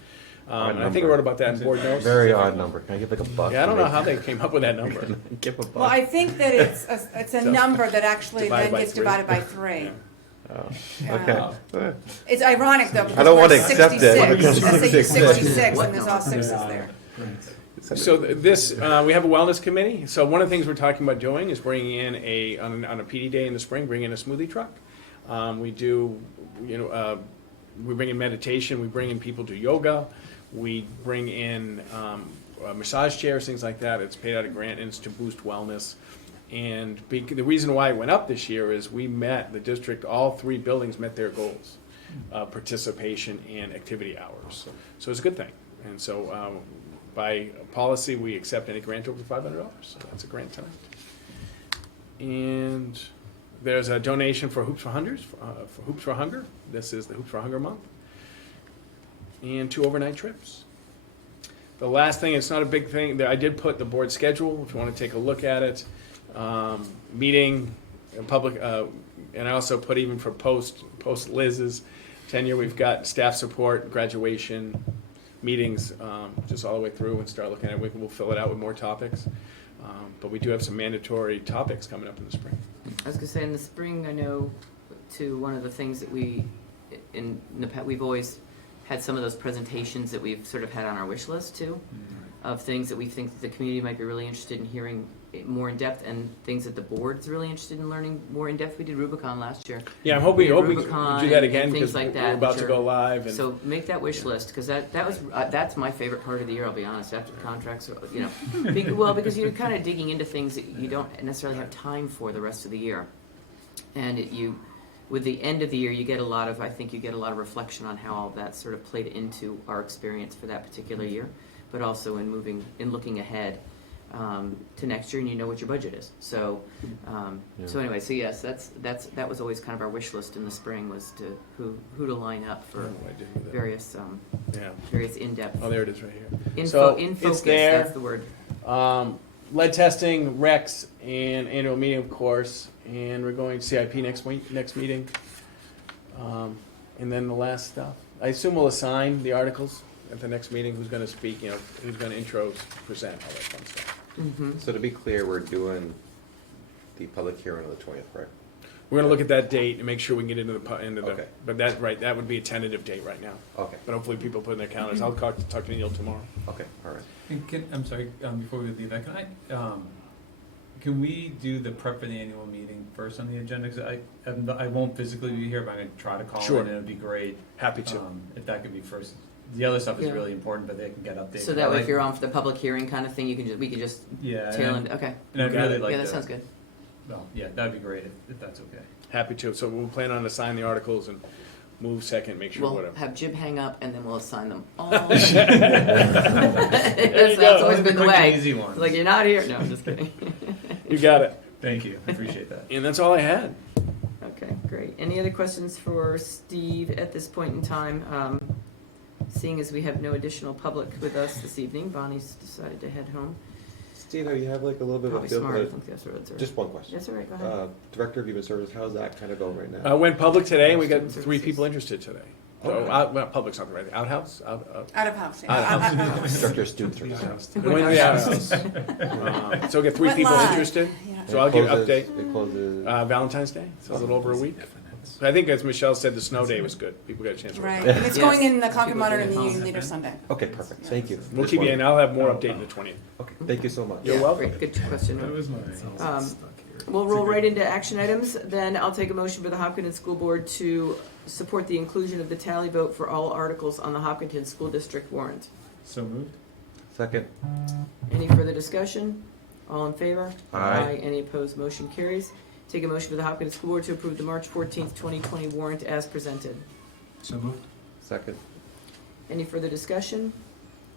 And I think I wrote about that in board notes. Very odd number. Can I get like a buck? Yeah, I don't know how they came up with that number. Give a buck. Well, I think that it's a So, number that actually divided then by gets 3. divided by 3. Oh, Yeah. okay. It's ironic though, because I don't we're want to accept it. 66. SAU 66, What and there's number? all 6s there. So this, we have a wellness committee. So one of the things we're talking about doing is bringing in on a PD day in the spring, bring in a smoothie truck. We do, we bring in meditation. We bring in people to yoga. We bring in massage chairs, things like that. It's paid out of grant, and it's to boost wellness. And the reason why it went up this year is the district, all 3 buildings met their goals, participation and activity hours. So it's a good thing. And so by policy, we accept any grant over $500. So that's a grant tonight. And there's a donation for Hoops for Hunger. This is the Hoops for Hunger month. And 2 overnight trips. The last thing, it's not a big thing, I did put the board schedule, if you want to take a look at it. Meeting, public, and I also put even for post Liz's tenure, we've got staff support, graduation, meetings, just all the way through, and start looking at it. We'll fill it out with more topics. But we do have some mandatory topics coming up in the spring. I was going to say, in the spring, I know, too, one of the things that we've always had some of those presentations that we've sort of had on our wish list, too, of things that we think that the community might be really interested in hearing more in depth, and things that the board's really interested in learning more in depth. We did Rubicon last year. Yeah, I hope we Rubicon do that and again, things because like we're that, about which to are- go live. And So make that wish list, because that's my favorite part of the year, I'll be honest, after the contracts, because you're kind of digging into things that you don't necessarily have time for the rest of the year. And with the end of the year, you get a lot of reflection on how all that sort of played into our experience for that particular year, but also in looking ahead to next year, and you know what your budget is. So, yes, that was always kind of our wish list in the spring, was to who to line up for I did with it. various Yeah. various in-depth Oh, there it is right here. in So, focus. it's there. That's the word. Lead testing, Rex, and annual meeting, of course, and we're going to CIP next meeting. And then the last stuff. I assume we'll assign the articles at the next meeting, who's going to speak, who's going to intros, present, all that fun stuff. Mm-hmm. So to be clear, we're doing the public hearing on the 20th, right? We're going to look at that date and make sure we can get into the Okay. But that would be a tentative date right now. Okay, But hopefully people put in their calendars. I'll talk to Neil tomorrow. okay, all right. And I'm sorry, before we leave that, can we do the prep for the annual meeting first on the agenda? Because I won't physically be here, but I'm going to try to call Sure. in, and it would be great Happy to. if that could be first. The other stuff is Yeah. really important, but they can get updated. So that way, if you're on for the public hearing kind of thing, we could just yeah, tail and, end. Okay. and I'd Got really it. like Yeah, that to- sounds good. Well, yeah, that'd be great if that's okay. Happy to. So we'll plan on assigning the articles and move second, make sure We'll whatever. have Jim hang up, and then we'll assign them all. There you That's go. always been the Quick and way. easy one. Like, you're not here. No, I'm just kidding. You got it. Thank you. I appreciate that. And that's all I had. Okay, great. Any other questions for Steve at this point in time? Seeing as we have no additional public with us this evening, Bonnie's decided to head home. Steve, you have like a little bit of a Probably feel smart, I for think that's what it's. just one question. Yes, all right, go ahead. Director of Human Services, how's that kind of going right now? Went public today, and we got Student 3 services. people interested today. So, Okay. well, public's not the right thing. Outhouse? Out of house. Outhouse. Director of Student Services. It went in the outhouse. So we got 3 Went people live. interested. Yeah. So I'll give you an It update. closes. Valentine's Day, so a little over a week. I think, as Michelle said, the snow day was good. People got a chance to work. Right, and it's going in the Concord People Monitor doing and the home. Union Leader Sunday. Okay, perfect. Thank you. We'll Just keep you, and wondered. I'll have more update in the 20th. Okay, thank you so much. You're Yeah, welcome. Great, good question. was mine. We'll roll right into action items. Then I'll take a motion for the Hopkinton School Board to support the inclusion of the tally vote for all articles on the Hopkinton School District warrant. So moved. Second. Any further discussion? All in favor? Aye. Any opposed? Motion carries. Take a motion for the Hopkinton School Board to approve the March 14th, 2020 warrant as presented. So moved. Second. Any further discussion?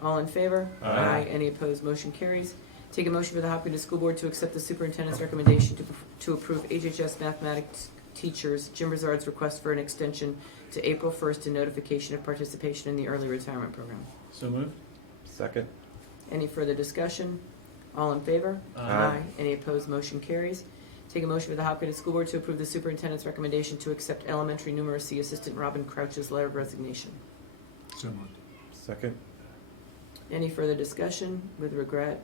All in favor? Aye. Any opposed? Motion carries. Take a motion for the Hopkinton School Board to accept the superintendent's recommendation to approve HHS mathematics teachers Jim Brazard's request for an extension to April 1st and notification of participation in the early retirement program. So moved. Second. Any further discussion? All in favor? Aye. Any opposed? Motion carries. Take a motion for the Hopkinton School Board to approve the superintendent's recommendation to accept elementary numeracy assistant Robin Crouch's letter of resignation. So moved. Second. Any further discussion? With regret?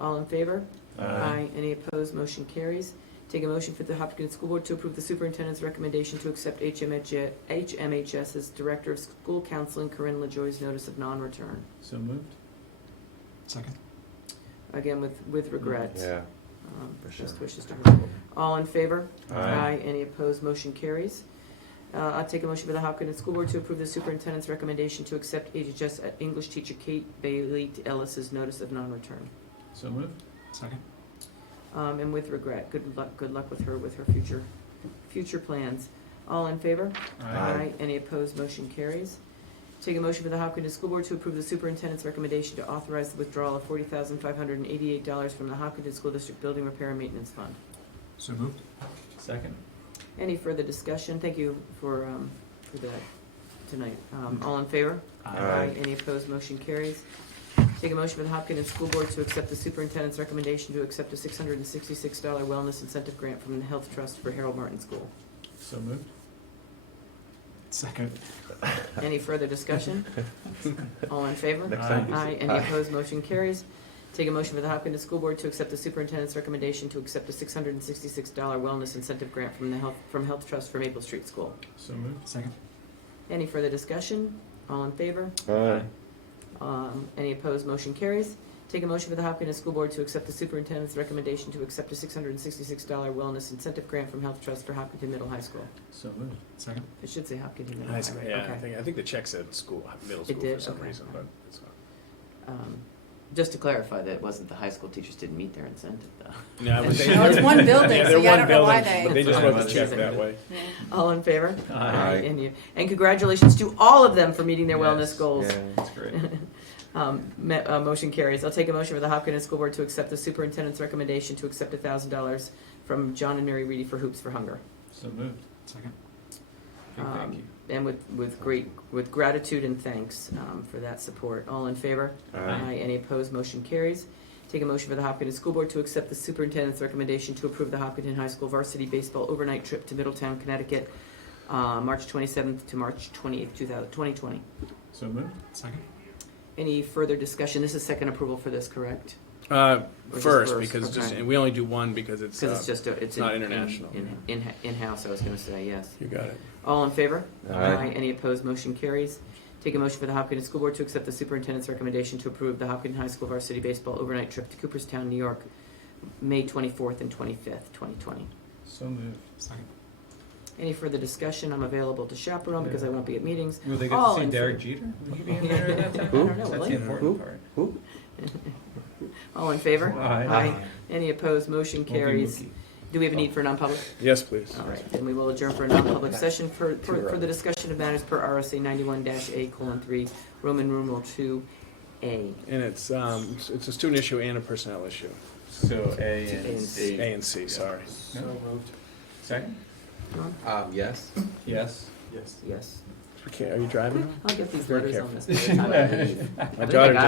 All in favor? Any opposed? Motion carries. Take a motion for the Hopkinton School Board to approve the superintendent's recommendation to accept HMHS's Director of School Counseling, Corinne LaJoy's notice of non-return. So moved. Second. Again, with regret. Yeah. For sure. Best wishes to her. All in favor? Aye. Any opposed? Motion carries. I'll take a motion for the Hopkinton School Board to approve the superintendent's recommendation to accept HHS English teacher Kate Bailey Ellis's notice of non-return. So moved. Second. And with regret. Good luck with her future plans. All in favor? Aye. Any opposed? Motion carries. Take a motion for the Hopkinton School Board to approve the superintendent's recommendation to authorize the withdrawal of $40,588 from the Hopkinton School District Building Repair and Maintenance Fund. So moved. Second. Any further discussion? Thank you for that tonight. All in favor? Aye. Any opposed? Motion carries. Take a motion for the Hopkinton School Board to accept the superintendent's recommendation to accept a $666 wellness incentive grant from the Health Trust for Harold Martin School. So moved. Second. Any further discussion? All in favor? Next time. Aye. Any Aye. opposed? Motion carries. Take a motion for the Hopkinton School Board to accept the superintendent's recommendation to accept a $666 wellness incentive grant from Health Trust for Maple Street School. So moved. Second. Any further discussion? All in favor? Aye. Any opposed? Motion carries. Take a motion for the Hopkinton School Board to accept the superintendent's recommendation to accept a $666 wellness incentive grant from Health Trust for Hopkinton Middle High School. So moved. Second. It should say Hopkinton Middle High High. school, right? yeah, Okay. I think the check said middle It school for did? some Okay. reason, but it's not. Just to clarify, that wasn't the high school teachers didn't meet their incentive, though. No, but they- No, it's one building, Yeah, so they're yeah, I one don't know why building, they- but they just That's wrote what the I check was that thinking. way. All in favor? Aye. And congratulations to all of them for meeting their wellness Yes. goals. Yeah. That's great. Motion carries. I'll take a motion for the Hopkinton School Board to accept the superintendent's recommendation to accept $1,000 from John and Mary Reedy for Hoops for Hunger. So moved. Second. Big thank you. And with gratitude and thanks for that support. All in favor? Aye. Any opposed? Motion carries. Take a motion for the Hopkinton School Board to accept the superintendent's recommendation to approve the Hopkinton High School varsity baseball overnight trip to Middletown, Connecticut, March 27th to March 28th, 2020. So moved. Second. Any further discussion? This is second approval for this, correct? First, first, because just, okay. and we only do one because it's, Because it's just it's not international. in-house, I was going to say, yes. you got it. All in favor? Aye. Any opposed? Motion carries. Take a motion for the Hopkinton School Board to accept the superintendent's recommendation to approve the Hopkinton High School varsity baseball overnight trip to Cooperstown, New York, May 24th and 25th, 2020. So moved. Second. Any further discussion? I'm available to chaperone because I won't be at meetings. Will they get All to see in Derek favor? Jeter? Will he be in there at that time? I don't know, will That's he? the important part. Who? All in favor? Aye. Any opposed? Motion Won't be carries. Mookie. Do we have a need for a non-public? Yes, please. All right, then we will adjourn for a non-public session for the discussion of matters per RSA 91-A:3, Roman numeral 2A. And it's a student issue and a personnel issue. So A A and and C. C. A and C, sorry. So moved. Second? Yes. Yes. Yes. Yes. Are you driving? I'll get these Very letters on this. careful. by the time I leave. My I think I daughter got